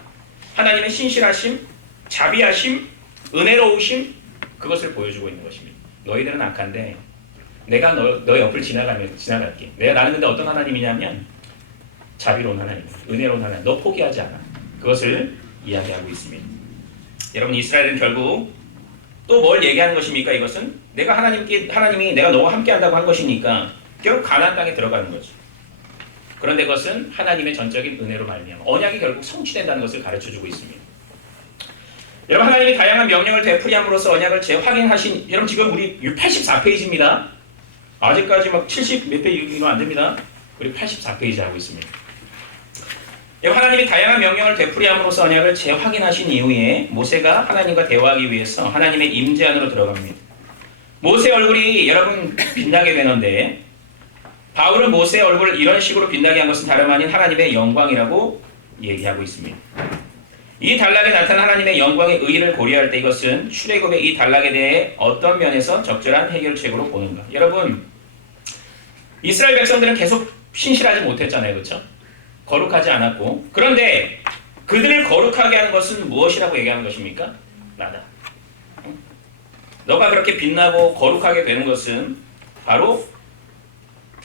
하나님의 신실하심, 자비하심, 은혜로우심 그것을 보여주고 있는 것입니다. 너희들은 악한데 내가 너 옆을 지나갈게. 나는 근데 어떤 하나님이냐면 자비로운 하나님, 은혜로운 하나님, 너 포기하지 않아. 그것을 이야기하고 있습니다. 여러분 이스라엘은 결국 또 뭘 얘기하는 것입니까? 이것은 하나님이 내가 너와 함께 한다고 한 것이니까 결국 가나안 땅에 들어가는 거죠. 그런데 그것은 하나님의 전적인 은혜로 말미암아 언약이 결국 성취된다는 것을 가르쳐주고 있습니다. 여러분 하나님이 다양한 명령을 되풀이함으로써 언약을 재확인하신 여러분 지금 우리 84페이지입니다. 아직까지 막 70 몇 페이지가 안 됩니다. 우리 84페이지 하고 있습니다. 하나님이 다양한 명령을 되풀이함으로써 언약을 재확인하신 이후에 모세가 하나님과 대화하기 위해서 하나님의 임재 안으로 들어갑니다. 모세 얼굴이 여러분 빛나게 되는데 바울은 모세의 얼굴을 이런 식으로 빛나게 한 것은 다름 아닌 하나님의 영광이라고 얘기하고 있습니다. 이 단락에 나타난 하나님의 영광의 의의를 고려할 때 이것은 출애굽의 이 단락에 대해 어떤 면에서 적절한 해결책으로 보는가? 여러분 이스라엘 백성들은 계속 신실하지 못했잖아요. 그렇죠? 거룩하지 않았고 그런데 그들을 거룩하게 하는 것은 무엇이라고 얘기하는 것입니까? 나다. 너가 그렇게 빛나고 거룩하게 되는 것은 바로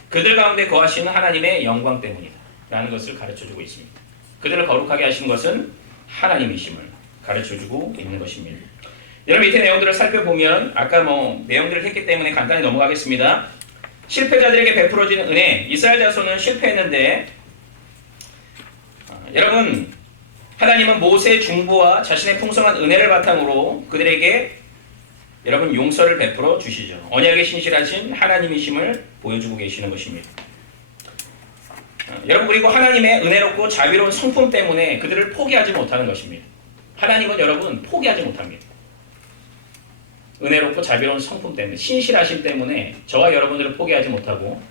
그들 가운데 거하시는 하나님의 영광 때문이다 라는 것을 가르쳐주고 있습니다. 그들을 거룩하게 하신 것은 하나님이심을 가르쳐주고 있는 것입니다. 여러분 밑에 내용들을 살펴보면 아까 내용들을 했기 때문에 간단히 넘어가겠습니다. 실패자들에게 베풀어지는 은혜. 이스라엘 자손은 실패했는데 여러분 하나님은 모세의 중보와 자신의 풍성한 은혜를 바탕으로 그들에게 여러분 용서를 베풀어 주시죠. 언약에 신실하신 하나님이심을 보여주고 계시는 것입니다. 여러분 그리고 하나님의 은혜롭고 자비로운 성품 때문에 그들을 포기하지 못하는 것입니다. 하나님은 여러분 포기하지 못합니다. 은혜롭고 자비로운 성품 때문에 신실하심 때문에 저와 여러분들을 포기하지 못하고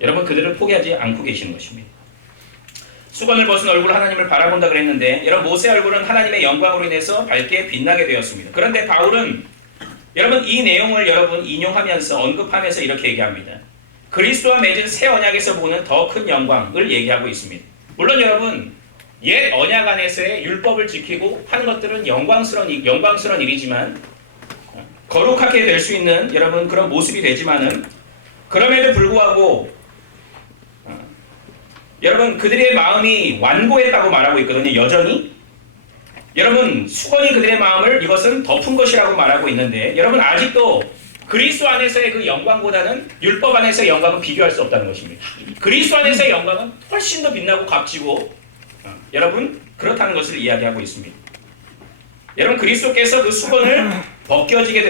여러분 그들을 포기하지 않고 계시는 것입니다. 수건을 벗은 얼굴 하나님을 바라본다 그랬는데 여러분 모세의 얼굴은 하나님의 영광으로 인해서 밝게 빛나게 되었습니다. 그런데 바울은 여러분 이 내용을 여러분 인용하면서 언급하면서 이렇게 얘기합니다. 그리스도와 맺은 새 언약에서 보는 더 큰 영광을 얘기하고 있습니다. 물론 여러분 옛 언약 안에서의 율법을 지키고 하는 것들은 영광스러운 일이지만 거룩하게 될 수 있는 여러분 그런 모습이 되지만은 그럼에도 불구하고 여러분 그들의 마음이 완고했다고 말하고 있거든요. 여전히 여러분 수건이 그들의 마음을 이것은 덮은 것이라고 말하고 있는데 여러분 아직도 그리스도 안에서의 그 영광보다는 율법 안에서의 영광은 비교할 수 없다는 것입니다. 그리스도 안에서의 영광은 훨씬 더 빛나고 값지고 여러분 그렇다는 것을 이야기하고 있습니다. 여러분 그리스도께서 그 수건을 벗기게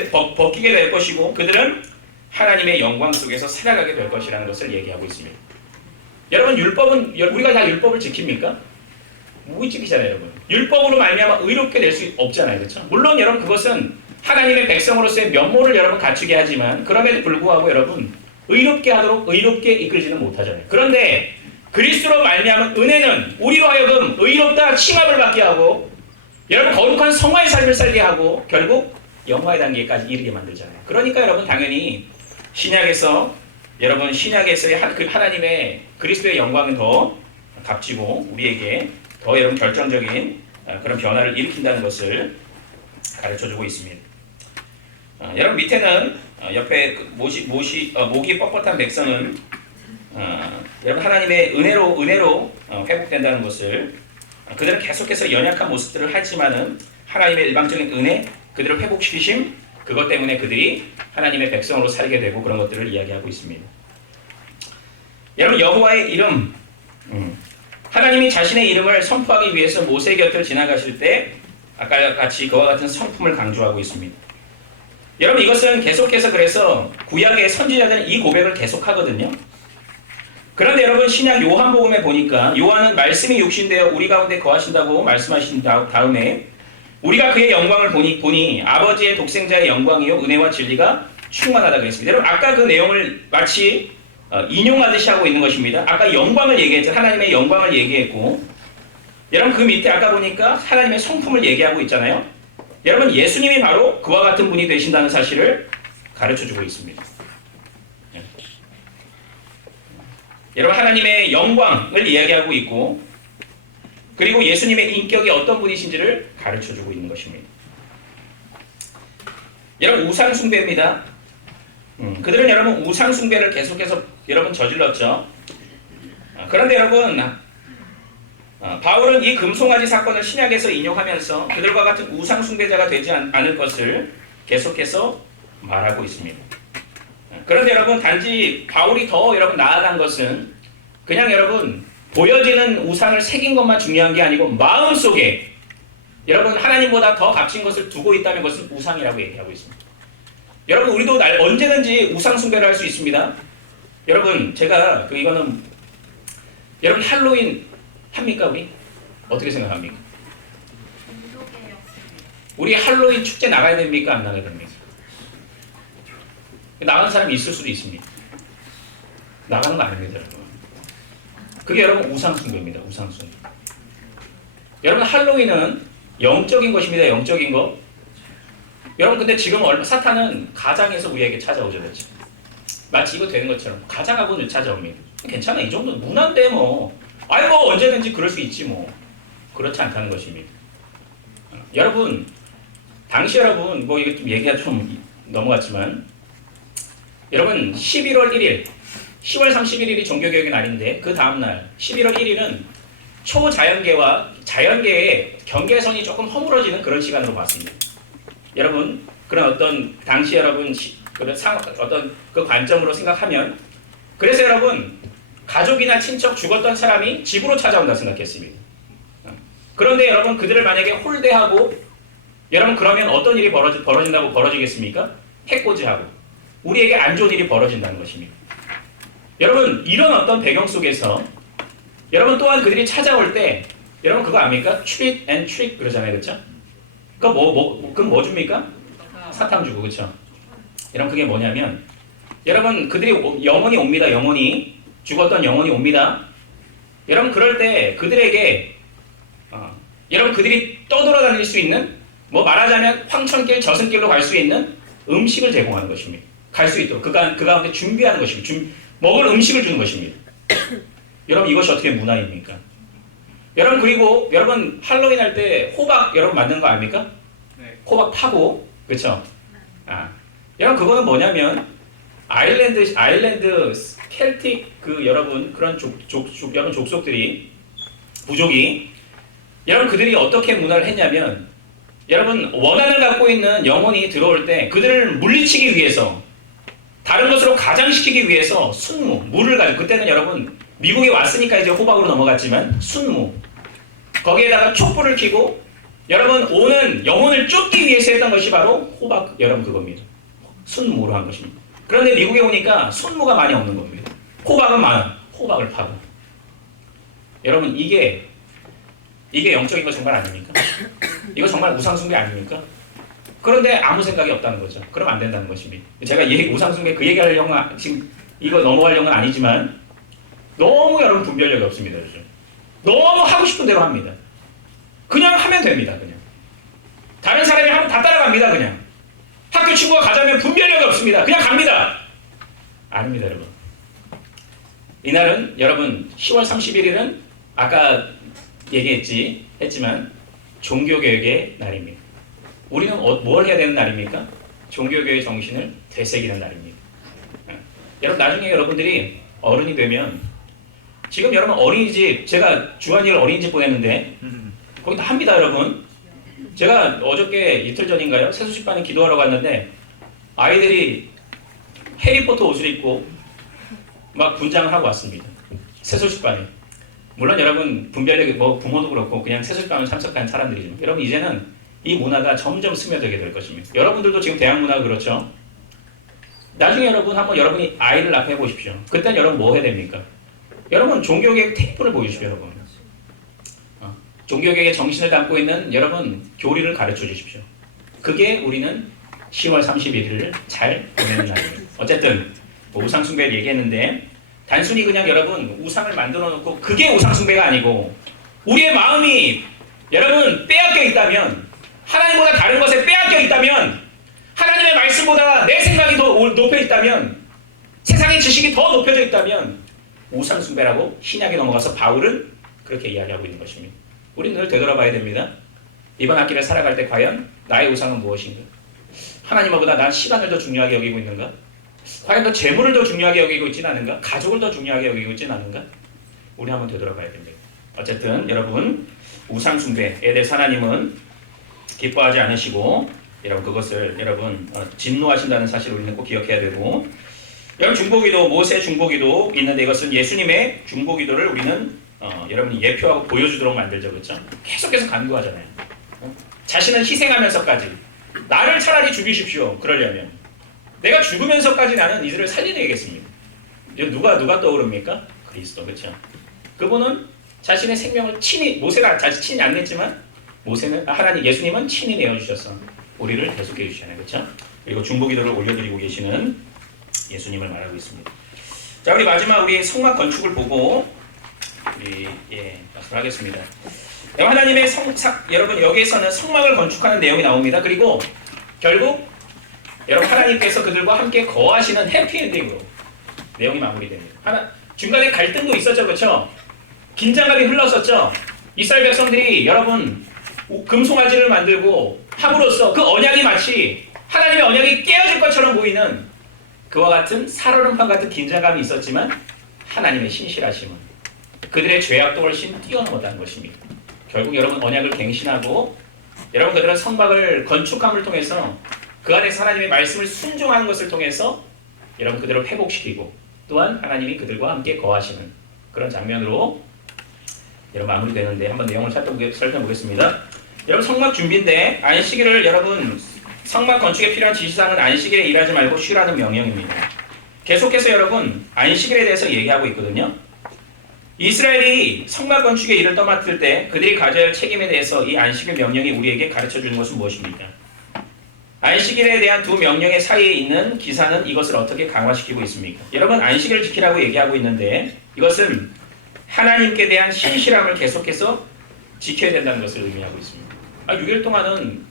될 것이고 그들은 하나님의 영광 속에서 살아가게 될 것이라는 것을 얘기하고 있습니다. 여러분 율법은 우리가 다 율법을 지킵니까? 못 지키잖아요. 여러분 율법으로 말미암아 의롭게 될 수 없잖아요. 그렇죠? 물론 여러분 그것은 하나님의 백성으로서의 면모를 여러분 갖추게 하지만 그럼에도 불구하고 여러분 의롭게 하도록 의롭게 이끌지는 못하잖아요. 그런데 그리스도로 말미암은 은혜는 우리로 하여금 의롭다 칭함을 받게 하고 여러분 거룩한 성화의 삶을 살게 하고 결국 영화의 단계까지 이르게 만들잖아요. 그러니까 여러분 당연히 신약에서의 하나님의 그리스도의 영광은 더 값지고 우리에게 더 여러분 결정적인 그런 변화를 일으킨다는 것을 가르쳐주고 있습니다. 여러분 밑에는 옆에 목이 뻣뻣한 백성은 여러분 하나님의 은혜로 회복된다는 것을 그들은 계속해서 연약한 모습들을 하지만은 하나님의 일방적인 은혜 그들을 회복시키심 그것 때문에 그들이 하나님의 백성으로 살게 되고 그런 것들을 이야기하고 있습니다. 여러분 여호와의 이름 하나님이 자신의 이름을 선포하기 위해서 모세 곁을 지나가실 때 아까 같이 그와 같은 성품을 강조하고 있습니다. 여러분 이것은 계속해서 그래서 구약의 선지자들은 이 고백을 계속하거든요. 그런데 여러분 신약 요한복음에 보니까 요한은 말씀이 육신되어 우리 가운데 거하신다고 말씀하신 다음에 우리가 그의 영광을 보니 아버지의 독생자의 영광이요 은혜와 진리가 충만하다고 했습니다. 여러분 아까 그 내용을 마치 인용하듯이 하고 있는 것입니다. 아까 영광을 얘기했죠. 하나님의 영광을 얘기했고 여러분 그 밑에 아까 보니까 하나님의 성품을 얘기하고 있잖아요. 여러분 예수님이 바로 그와 같은 분이 되신다는 사실을 가르쳐주고 있습니다. 여러분 하나님의 영광을 이야기하고 있고 그리고 예수님의 인격이 어떤 분이신지를 가르쳐주고 있는 것입니다. 여러분 우상 숭배입니다. 그들은 여러분 우상 숭배를 계속해서 여러분 저질렀죠. 그런데 여러분 바울은 이 금송아지 사건을 신약에서 인용하면서 그들과 같은 우상 숭배자가 되지 않을 것을 계속해서 말하고 있습니다. 그런데 여러분 단지 바울이 더 여러분 나아간 것은 그냥 여러분 보여지는 우상을 새긴 것만 중요한 게 아니고 마음속에 여러분 하나님보다 더 값진 것을 두고 있다면 그것은 우상이라고 얘기하고 있습니다. 여러분 우리도 언제든지 우상 숭배를 할 수 있습니다. 여러분 제가 이거는 여러분 할로윈 합니까 우리? 어떻게 생각합니까? 우리 할로윈 축제 나가야 됩니까? 안 나가야 됩니까? 나가는 사람이 있을 수도 있습니다. 나가는 거 아닙니다, 여러분. 그게 여러분 우상숭배입니다. 우상숭배. 여러분 할로윈은 영적인 것입니다. 영적인 것. 여러분 근데 지금 사탄은 가장에서 우리에게 찾아오죠, 그렇죠? 마치 이거 되는 것처럼 가장하고는 찾아옵니다. 괜찮아, 이 정도는 무난데 뭐. 아니 뭐 언제든지 그럴 수 있지 뭐. 그렇지 않다는 것입니다. 여러분 당시 여러분 뭐 이게 좀 얘기가 좀 넘어갔지만. 여러분 11월 1일 10월 31일이 종교개혁의 날인데 그 다음날 11월 1일은 초자연계와 자연계의 경계선이 조금 허물어지는 그런 시간으로 봤습니다. 여러분 그런 어떤 당시 여러분 그런 어떤 그 관점으로 생각하면 그래서 여러분 가족이나 친척 죽었던 사람이 집으로 찾아온다 생각했습니다. 그런데 여러분 그들을 만약에 홀대하고 여러분 그러면 어떤 일이 벌어지겠습니까? 해코지하고 우리에게 안 좋은 일이 벌어진다는 것입니다. 여러분 이런 어떤 배경 속에서 여러분 또한 그들이 찾아올 때 여러분 그거 압니까? treat and trick 그러잖아요, 그렇죠? 그럼 뭐 줍니까? 사탕 주고, 그렇죠? 여러분 그게 뭐냐면 여러분 그들이 영혼이 옵니다. 영혼이 죽었던 영혼이 옵니다. 여러분 그럴 때 그들에게 여러분 그들이 떠돌아다닐 수 있는 뭐 말하자면 황천길 저승길로 갈 수 있는 음식을 제공하는 것입니다. 갈 수 있도록 그 가운데 준비하는 것입니다. 먹을 음식을 주는 것입니다. 여러분 이것이 어떻게 문화입니까? 여러분 그리고 여러분 할로윈 할 때 호박 여러분 만드는 거 압니까? 네. 호박 파고 그렇죠? 여러분 그거는 뭐냐면 아일랜드 켈틱 그 여러분 그런 여러분 족속들이 부족이 여러분 그들이 어떻게 문화를 했냐면 여러분 원한을 갖고 있는 영혼이 들어올 때 그들을 물리치기 위해서 다른 것으로 가장시키기 위해서 순무 물을 가지고 그때는 여러분 미국에 왔으니까 이제 호박으로 넘어갔지만 순무 거기에다가 촛불을 켜고 여러분 오는 영혼을 쫓기 위해서 했던 것이 바로 호박 여러분 그겁니다. 순무로 한 것입니다. 그런데 미국에 오니까 순무가 많이 없는 겁니다. 호박은 많아. 호박을 파고 여러분 이게 영적인 거 정말 아닙니까? 이거 정말 우상숭배 아닙니까? 그런데 아무 생각이 없다는 거죠. 그럼 안 된다는 것입니다. 제가 우상숭배 그 얘기하려고 지금 이거 넘어가려는 건 아니지만 너무 여러분 분별력이 없습니다. 요즘. 너무 하고 싶은 대로 합니다. 그냥 하면 됩니다. 그냥 다른 사람이 하면 다 따라갑니다. 그냥 학교 친구가 가자면 분별력이 없습니다. 그냥 갑니다. 아닙니다, 여러분. 이날은 여러분 10월 31일은 아까 했지만 종교개혁의 날입니다. 우리는 뭘 해야 되는 날입니까? 종교개혁의 정신을 되새기는 날입니다. 여러분 나중에 여러분들이 어른이 되면 지금 여러분 어린이집 제가 주한이를 어린이집 보냈는데 거기 다 합니다, 여러분. 제가 어저께 이틀 전인가요? 세수식반에 기도하러 갔는데 아이들이 해리포터 옷을 입고 막 분장을 하고 왔습니다. 세수식반에. 물론 여러분 분별력이 부모도 그렇고 그냥 세수식반에 참석한 사람들이지만 여러분 이제는 이 문화가 점점 스며들게 될 것입니다. 여러분들도 지금 대학 문화가 그렇죠. 나중에 여러분 한번 여러분이 아이를 낳게 해보십시오. 그땐 여러분 뭐 해야 됩니까? 여러분 종교개혁 테이프를 보여주십시오. 여러분 종교개혁의 정신을 담고 있는 여러분 교리를 가르쳐 주십시오. 그게 우리는 10월 31일을 잘 보내는 날입니다. 어쨌든 우상숭배를 얘기했는데 단순히 그냥 여러분 우상을 만들어 놓고 그게 우상숭배가 아니고 우리의 마음이 여러분 빼앗겨 있다면 하나님보다 다른 것에 빼앗겨 있다면 하나님의 말씀보다 내 생각이 더 높여 있다면 세상의 지식이 더 높여져 있다면 우상숭배라고 신약에 넘어가서 바울은 그렇게 이야기하고 있는 것입니다. 우리는 늘 되돌아봐야 됩니다. 이번 학기를 살아갈 때 과연 나의 우상은 무엇인가? 하나님보다 난 시간을 더 중요하게 여기고 있는가? 과연 더 재물을 더 중요하게 여기고 있지는 않은가? 가족을 더 중요하게 여기고 있지는 않은가? 우리 한번 되돌아봐야 됩니다. 어쨌든 여러분 우상숭배에 대해서 하나님은 기뻐하지 않으시고 여러분 그것을 여러분 진노하신다는 사실을 우리는 꼭 기억해야 되고 여러분 중보기도 모세 중보기도 있는데 이것은 예수님의 중보기도를 우리는 여러분이 예표하고 보여주도록 만들죠. 그렇죠? 계속해서 간구하잖아요. 자신을 희생하면서까지 나를 차라리 죽이십시오. 그러려면 내가 죽으면서까지 나는 이들을 살려내겠습니다. 누가 떠오릅니까? 그리스도. 그렇죠? 그분은 자신의 생명을 친히 모세가 자신 친히 안 냈지만 하나님 예수님은 친히 내어주셔서 우리를 계속해 주시잖아요. 그렇죠? 그리고 중보기도를 올려드리고 계시는 예수님을 말하고 있습니다. 자, 우리 마지막 우리 성막 건축을 보고 말씀을 하겠습니다. 하나님의 여러분 여기에서는 성막을 건축하는 내용이 나옵니다. 그리고 결국 여러분 하나님께서 그들과 함께 거하시는 해피엔딩으로 내용이 마무리됩니다. 중간에 갈등도 있었죠, 그렇죠? 긴장감이 흘렀었죠. 이스라엘 백성들이 여러분 금송아지를 만들고 함으로써 그 언약이 마치 하나님의 언약이 깨어질 것처럼 보이는 그와 같은 살얼음판 같은 긴장감이 있었지만 하나님의 신실하심은 그들의 죄악도 훨씬 뛰어넘었다는 것입니다. 결국 여러분 언약을 갱신하고 여러분 그들은 성막을 건축함을 통해서 그 안에서 하나님의 말씀을 순종하는 것을 통해서 여러분 그들을 회복시키고 또한 하나님이 그들과 함께 거하시는 그런 장면으로 여러분 마무리되는데 한번 내용을 살펴보겠습니다. 여러분 성막 준비인데 안식일을 여러분 성막 건축에 필요한 지시사항은 안식일에 일하지 말고 쉬라는 명령입니다. 계속해서 여러분 안식일에 대해서 얘기하고 있거든요. 이스라엘이 성막 건축의 일을 떠맡을 때 그들이 가져야 할 책임에 대해서 이 안식일 명령이 우리에게 가르쳐주는 것은 무엇입니까? 안식일에 대한 두 명령의 사이에 있는 기사는 이것을 어떻게 강화시키고 있습니까? 여러분 안식일을 지키라고 얘기하고 있는데 이것은 하나님께 대한 신실함을 계속해서 지켜야 된다는 것을 의미하고 있습니다. 6일 동안은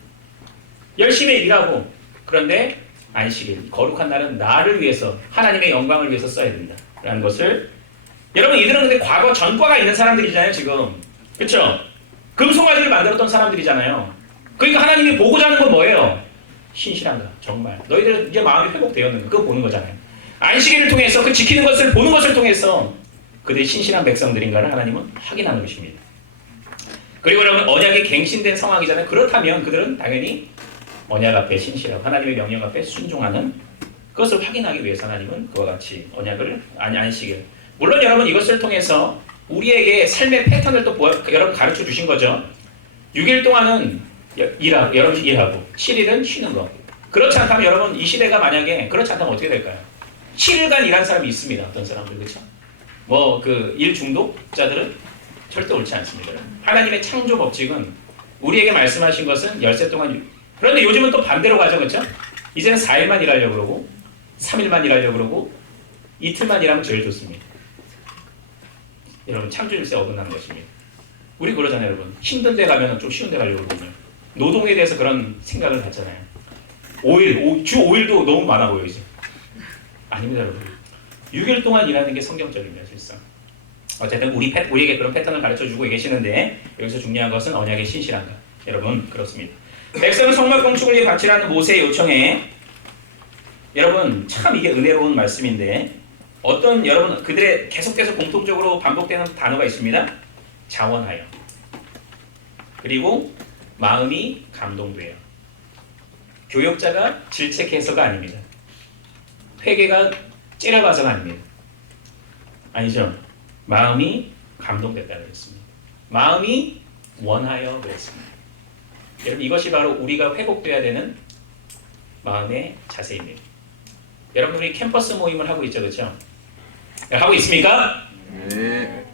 열심히 일하고 그런데 안식일, 거룩한 날은 나를 위해서 하나님의 영광을 위해서 써야 된다라는 것을 여러분 이들은 근데 과거 전과가 있는 사람들이잖아요 지금. 그렇죠? 금송아지를 만들었던 사람들이잖아요. 그러니까 하나님이 보고자 하는 건 뭐예요? 신실한가 정말 너희들은 이제 마음이 회복되었는가 그거 보는 거잖아요. 안식일을 통해서 그 지키는 것을 보는 것을 통해서 그들이 신실한 백성들인가를 하나님은 확인하는 것입니다. 그리고 여러분 언약이 갱신된 상황이잖아요. 그렇다면 그들은 당연히 언약 앞에 신실하고 하나님의 명령 앞에 순종하는 그것을 확인하기 위해서 하나님은 그와 같이 언약을 안식일 물론 여러분 이것을 통해서 우리에게 삶의 패턴을 또 여러분 가르쳐 주신 거죠. 6일 동안은 여러분 일하고 7일은 쉬는 거. 그렇지 않다면 여러분 이 시대가 만약에 그렇지 않다면 어떻게 될까요? 7일간 일한 사람이 있습니다. 어떤 사람들 그렇죠? 뭐 그 일 중독자들은 절대 옳지 않습니다. 하나님의 창조 법칙은 우리에게 말씀하신 것은 열세 동안 그런데 요즘은 또 반대로 가죠. 그렇죠? 이제는 4일만 일하려고 그러고 3일만 일하려고 그러고 이틀만 일하면 제일 좋습니다. 여러분 창조일세 어긋나는 것입니다. 우리 그러잖아요. 여러분 힘든 데 가면 좀 쉬운 데 가려고 그러거든요. 노동에 대해서 그런 생각을 갖잖아요. 5일, 주 5일도 너무 많아 보이죠. 아닙니다 여러분. 6일 동안 일하는 게 성경적입니다. 실상. 어쨌든 우리에게 그런 패턴을 가르쳐주고 계시는데 여기서 중요한 것은 언약의 신실한가. 여러분 그렇습니다. 백성은 성막 건축을 위해 바치라는 모세의 요청에 여러분 참 이게 은혜로운 말씀인데 어떤 여러분 그들의 계속해서 공통적으로 반복되는 단어가 있습니다. 자원하여 그리고 마음이 감동돼요. 교역자가 질책해서가 아닙니다. 회개가 째려봐서가 아닙니다. 아니죠. 마음이 감동됐다 그랬습니다. 마음이 원하여 그랬습니다. 여러분 이것이 바로 우리가 회복돼야 되는 마음의 자세입니다. 여러분 우리 캠퍼스 모임을 하고 있죠. 그렇죠? 하고 있습니까? 네.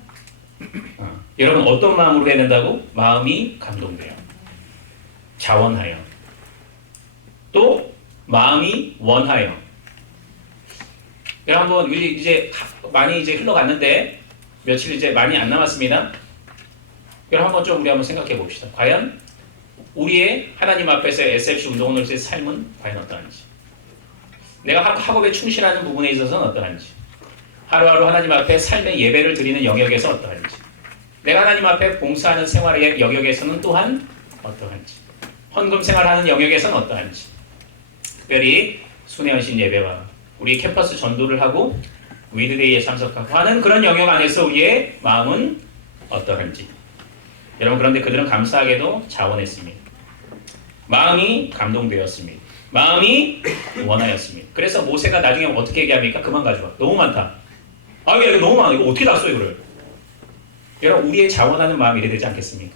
여러분 어떤 마음으로 해야 된다고? 마음이 감동돼요. 자원하여. 또 마음이 원하여. 여러분 한번 이제 많이 이제 흘러갔는데 며칠 이제 많이 안 남았습니다. 여러분 한번 좀 우리 한번 생각해 봅시다. 과연 우리의 하나님 앞에서 SFC 운동원으로서의 삶은 과연 어떠한지. 내가 학업에 충실하는 부분에 있어서는 어떠한지. 하루하루 하나님 앞에 삶의 예배를 드리는 영역에서 어떠한지. 내가 하나님 앞에 봉사하는 생활의 영역에서는 또한 어떠한지. 헌금 생활하는 영역에서는 어떠한지. 특별히 순회헌신 예배와 우리 캠퍼스 전도를 하고 위드데이에 참석하고 하는 그런 영역 안에서 우리의 마음은 어떠한지. 여러분 그런데 그들은 감사하게도 자원했습니다. 마음이 감동되었습니다. 마음이 원하였습니다. 그래서 모세가 나중에 어떻게 얘기합니까? 그만 가져와. 너무 많다. 아 이거 너무 많아. 이거 어떻게 다 써 이거를. 여러분 우리의 자원하는 마음이 이래야 되지 않겠습니까?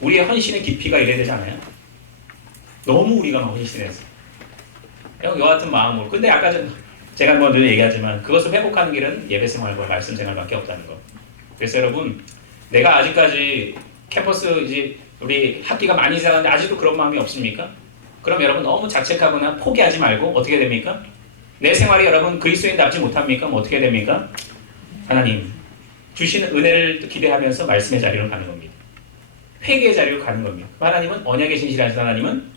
우리의 헌신의 깊이가 이래야 되지 않아요? 너무 우리가 막 헌신해서 이와 같은 마음으로. 근데 아까 제가 뭐 늘 얘기하지만 그것을 회복하는 길은 예배 생활과 말씀 생활밖에 없다는 거. 그래서 여러분 내가 아직까지 캠퍼스 이제 우리 학기가 많이 지났는데 아직도 그런 마음이 없습니까? 그럼 여러분 너무 자책하거나 포기하지 말고 어떻게 됩니까? 내 생활이 여러분 그리스도인답지 못합니까? 뭐 어떻게 됩니까? 하나님 주시는 은혜를 기대하면서 말씀의 자리로 가는 겁니다. 회개의 자리로 가는 겁니다. 하나님은 언약의 신실하신 하나님은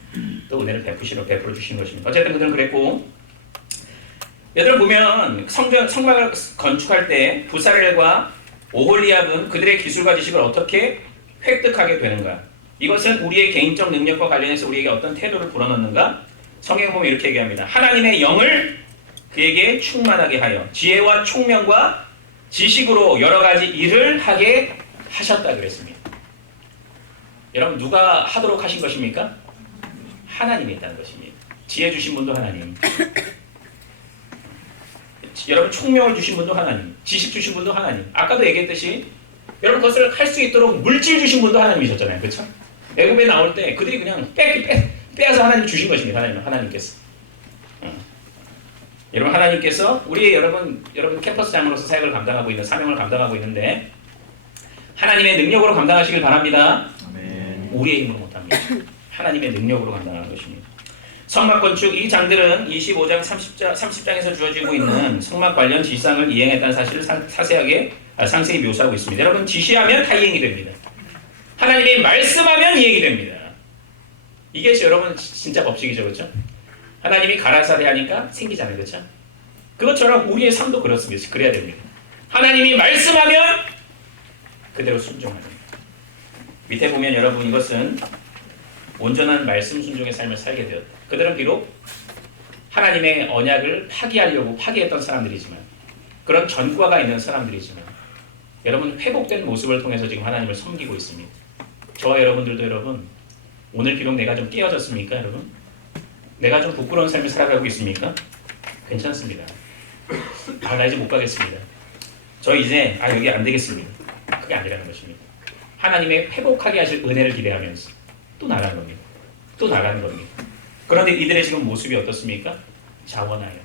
또 은혜를 베풀어 주시는 것입니다. 어쨌든 그들은 그랬고 여러분 보면 성막을 건축할 때 부사렐과 오홀리압은 그들의 기술과 지식을 어떻게 획득하게 되는가? 이것은 우리의 개인적 능력과 관련해서 우리에게 어떤 태도를 불어넣는가? 성경 보면 이렇게 얘기합니다. 하나님의 영을 그에게 충만하게 하여 지혜와 총명과 지식으로 여러 가지 일을 하게 하셨다 그랬습니다. 여러분 누가 하도록 하신 것입니까? 하나님이 있다는 것입니다. 지혜 주신 분도 하나님. 여러분 총명을 주신 분도 하나님. 지식 주신 분도 하나님. 아까도 얘기했듯이 여러분 그것을 할 수 있도록 물질 주신 분도 하나님이셨잖아요. 그렇죠? 애굽에 나올 때 그들이 그냥 빼앗아 하나님 주신 것입니다. 하나님께서. 여러분 하나님께서 우리 여러분 캠퍼스 장로로서 사역을 감당하고 있는 사명을 감당하고 있는데 하나님의 능력으로 감당하시길 바랍니다. 아멘. 우리의 힘으로 못합니다. 하나님의 능력으로 감당하는 것입니다. 성막 건축 이 장들은 25장 30장에서 주어지고 있는 성막 관련 지시사항을 이행했다는 사실을 상세히 묘사하고 있습니다. 여러분 지시하면 다 이행이 됩니다. 하나님이 말씀하면 이행이 됩니다. 이게 여러분 진짜 법칙이죠. 그렇죠? 하나님이 가라사대 하니까 생기잖아요. 그렇죠? 그것처럼 우리의 삶도 그렇습니다. 그래야 됩니다. 하나님이 말씀하면 그대로 순종합니다. 밑에 보면 여러분 이것은 온전한 말씀 순종의 삶을 살게 되었다. 그들은 비록 하나님의 언약을 파기하려고 파기했던 사람들이지만 그런 전과가 있는 사람들이지만 여러분 회복된 모습을 통해서 지금 하나님을 섬기고 있습니다. 저와 여러분들도 여러분 오늘 비록 내가 좀 깨어졌습니까 여러분? 내가 좀 부끄러운 삶을 살아가고 있습니까? 괜찮습니다. 나 이제 못 가겠습니다. 저 이제 여기 안 되겠습니다. 그게 아니라는 것입니다. 하나님의 회복하게 하실 은혜를 기대하면서 또 나가는 겁니다. 또 나가는 겁니다. 그런데 이들의 지금 모습이 어떻습니까? 자원하여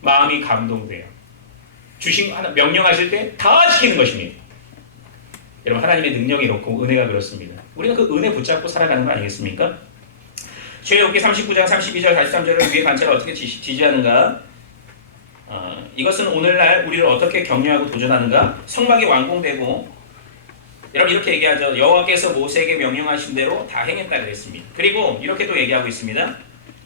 마음이 감동돼요. 주신 명령하실 때 다 지키는 것입니다. 여러분 하나님의 능력이 이렇고 은혜가 그렇습니다. 우리는 그 은혜 붙잡고 살아가는 거 아니겠습니까? 출애굽기 39장 32절 43절을 위에 관찰을 어떻게 지지하는가? 이것은 오늘날 우리를 어떻게 격려하고 도전하는가? 성막이 완공되고 여러분 이렇게 얘기하죠. 여호와께서 모세에게 명령하신 대로 다 행했다 그랬습니다. 그리고 이렇게도 얘기하고 있습니다.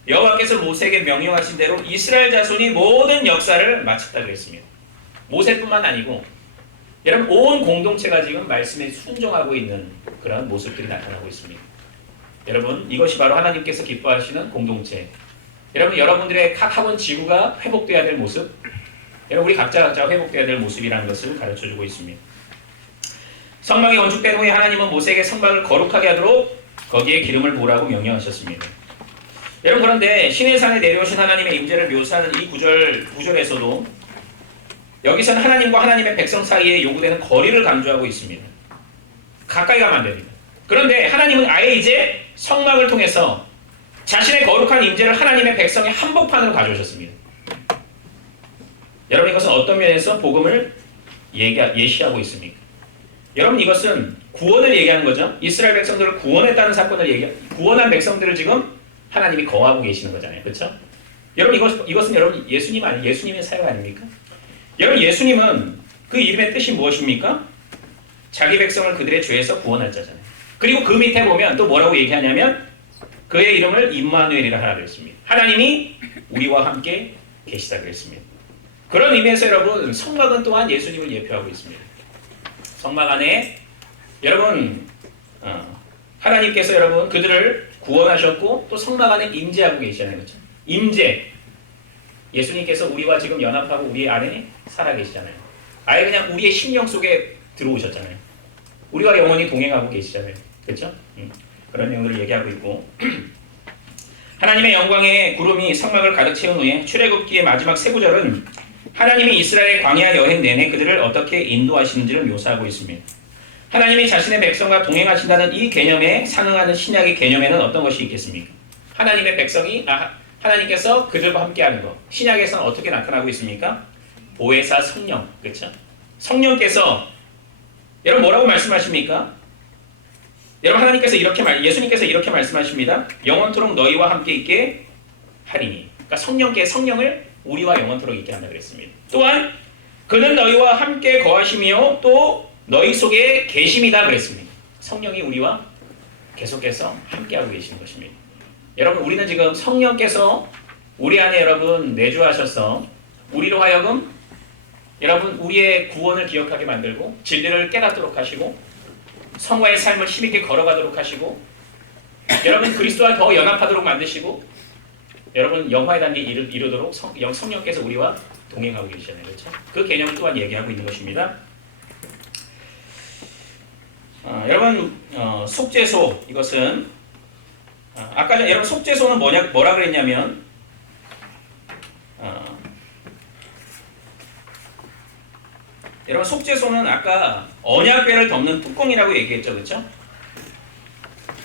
여호와께서 모세에게 명령하신 대로 이스라엘 자손이 모든 역사를 마쳤다 그랬습니다. 모세뿐만 아니고 여러분 온 공동체가 지금 말씀에 순종하고 있는 그런 모습들이 나타나고 있습니다. 여러분 이것이 바로 하나님께서 기뻐하시는 공동체. 여러분들의 각 학원 지구가 회복돼야 될 모습. 여러분 우리 각자 회복돼야 될 모습이라는 것을 가르쳐주고 있습니다. 성막이 건축된 후에 하나님은 모세에게 성막을 거룩하게 하도록 거기에 기름을 부으라고 명령하셨습니다. 여러분 그런데 시내 산에 내려오신 하나님의 임재를 묘사하는 이 구절에서도 여기서는 하나님과 하나님의 백성 사이에 요구되는 거리를 강조하고 있습니다. 가까이 가면 안 됩니다. 그런데 하나님은 아예 이제 성막을 통해서 자신의 거룩한 임재를 하나님의 백성의 한복판으로 가져오셨습니다. 여러분 이것은 어떤 면에서 복음을 예시하고 있습니까? 여러분 이것은 구원을 얘기하는 거죠. 이스라엘 백성들을 구원했다는 사건을 구원한 백성들을 지금 하나님이 거하고 계시는 거잖아요. 그렇죠? 여러분 이것은 여러분 예수님의 사역 아닙니까? 여러분 예수님은 그 이름의 뜻이 무엇입니까? 자기 백성을 그들의 죄에서 구원할 자잖아요. 그리고 그 밑에 보면 또 뭐라고 얘기하냐면 그의 이름을 임마누엘이라 하라 그랬습니다. 하나님이 우리와 함께 계시다 그랬습니다. 그런 의미에서 여러분 성막은 또한 예수님을 예표하고 있습니다. 성막 안에 여러분 하나님께서 여러분 그들을 구원하셨고 또 성막 안에 임재하고 계시잖아요. 그렇죠? 임재. 예수님께서 우리와 지금 연합하고 우리 안에 살아 계시잖아요. 아예 그냥 우리의 심령 속에 들어오셨잖아요. 우리와 영원히 동행하고 계시잖아요. 그렇죠? 그런 내용들을 얘기하고 있고 하나님의 영광의 구름이 성막을 가득 채운 후에 출애굽기의 마지막 세 구절은 하나님이 이스라엘 광야 여행 내내 그들을 어떻게 인도하시는지를 묘사하고 있습니다. 하나님이 자신의 백성과 동행하신다는 이 개념에 상응하는 신약의 개념에는 어떤 것이 있겠습니까? 하나님의 백성이 하나님께서 그들과 함께하는 것. 신약에서는 어떻게 나타나고 있습니까? 보혜사 성령, 그렇죠? 성령께서 여러분 뭐라고 말씀하십니까? 여러분 예수님께서 이렇게 말씀하십니다. 영원토록 너희와 함께 있게 하리니. 그러니까 성령을 우리와 영원토록 있게 한다 그랬습니다. 또한 그는 너희와 함께 거하시며 또 너희 속에 계심이다 그랬습니다. 성령이 우리와 계속해서 함께하고 계시는 것입니다. 여러분 우리는 지금 성령께서 우리 안에 여러분 내주하셔서 우리로 하여금 여러분 우리의 구원을 기억하게 만들고 진리를 깨닫도록 하시고 성화의 삶을 힘있게 걸어가도록 하시고 여러분 그리스도와 더 연합하도록 만드시고 여러분 영화의 단계에 이르도록 성령께서 우리와 동행하고 계시잖아요. 그렇죠? 그 개념을 또한 얘기하고 있는 것입니다. 여러분 속죄소 이것은 아까 전에 여러분 속죄소는 뭐라 그랬냐면 여러분 속죄소는 아까 언약궤를 덮는 뚜껑이라고 얘기했죠, 그렇죠?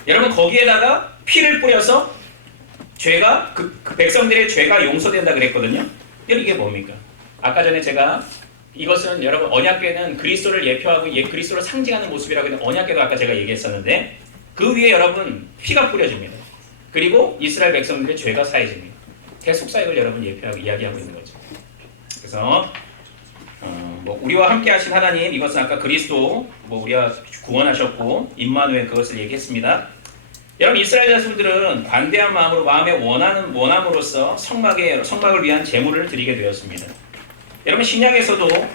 여러분 거기에다가 피를 뿌려서 죄가 그 백성들의 죄가 용서된다 그랬거든요. 이게 뭡니까? 아까 전에 제가 이것은 여러분 언약궤는 그리스도를 예표하고 그리스도를 상징하는 모습이라고 했는데 언약궤도 아까 제가 얘기했었는데 그 위에 여러분 피가 뿌려집니다. 그리고 이스라엘 백성들의 죄가 사해집니다. 대속사역을 여러분 예표하고 이야기하고 있는 거죠. 그래서 우리와 함께 하신 하나님 이것은 아까 그리스도 우리와 구원하셨고 임마누엘 그것을 얘기했습니다. 여러분 이스라엘 자손들은 관대한 마음으로 마음의 원함으로써 성막을 위한 제물을 드리게 되었습니다. 여러분 신약에서도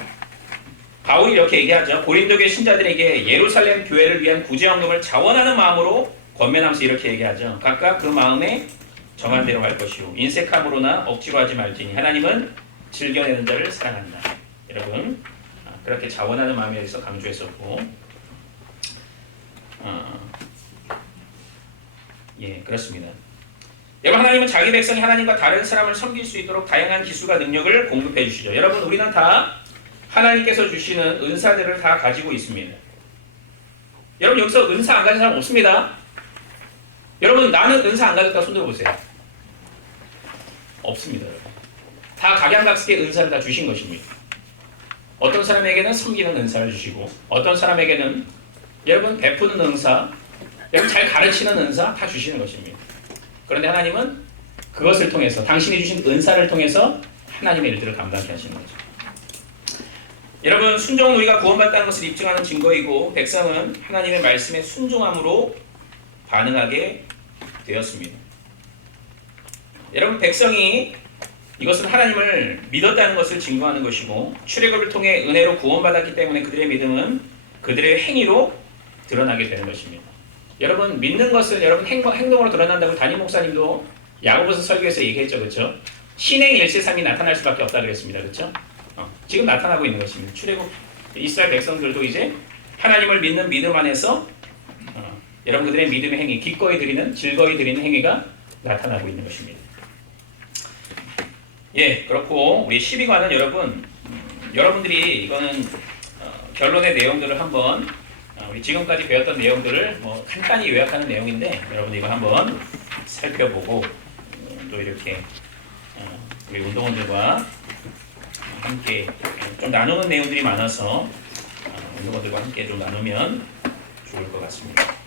바울이 이렇게 얘기하죠. 고린도교회 신자들에게 예루살렘 교회를 위한 구제헌금을 자원하는 마음으로 권면하면서 이렇게 얘기하죠. 각각 그 마음에 정한 대로 할 것이요 인색함으로나 억지로 하지 말지니 하나님은 즐겨내는 자를 사랑한다. 여러분 그렇게 자원하는 마음에 대해서 강조했었고 그렇습니다. 여러분 하나님은 자기 백성이 하나님과 다른 사람을 섬길 수 있도록 다양한 기술과 능력을 공급해 주시죠. 여러분 우리는 다 하나님께서 주시는 은사들을 다 가지고 있습니다. 여러분 여기서 은사 안 가진 사람 없습니다. 여러분 나는 은사 안 가졌다 손 들어보세요. 없습니다. 여러분. 다 각양각색의 은사를 다 주신 것입니다. 어떤 사람에게는 섬기는 은사를 주시고 어떤 사람에게는 여러분 베푸는 은사, 여러분 잘 가르치는 은사 다 주시는 것입니다. 그런데 하나님은 그것을 통해서 당신이 주신 은사를 통해서 하나님의 일들을 감당케 하시는 거죠. 여러분 순종은 우리가 구원받다는 것을 입증하는 증거이고 백성은 하나님의 말씀에 순종함으로 반응하게 되었습니다. 여러분 백성이 이것은 하나님을 믿었다는 것을 증거하는 것이고 출애굽을 통해 은혜로 구원받았기 때문에 그들의 믿음은 그들의 행위로 드러나게 되는 것입니다. 여러분 믿는 것은 여러분 행동으로 드러난다고 담임 목사님도 야고보서 설교에서 얘기했죠, 그렇죠? 신행 일체삼이 나타날 수밖에 없다 그랬습니다, 그렇죠? 지금 나타나고 있는 것입니다. 출애굽 이스라엘 백성들도 이제 하나님을 믿는 믿음 안에서 여러분 그들의 믿음의 행위, 기꺼이 드리는 즐거이 드리는 행위가 나타나고 있는 것입니다. 그렇고 우리 12관은 여러분들이 이거는 결론의 내용들을 한번 우리 지금까지 배웠던 내용들을 간단히 요약하는 내용인데 여러분 이거 한번 살펴보고 또 이렇게 우리 운동원들과 함께 좀 나누는 내용들이 많아서 운동원들과 함께 좀 나누면 좋을 것 같습니다.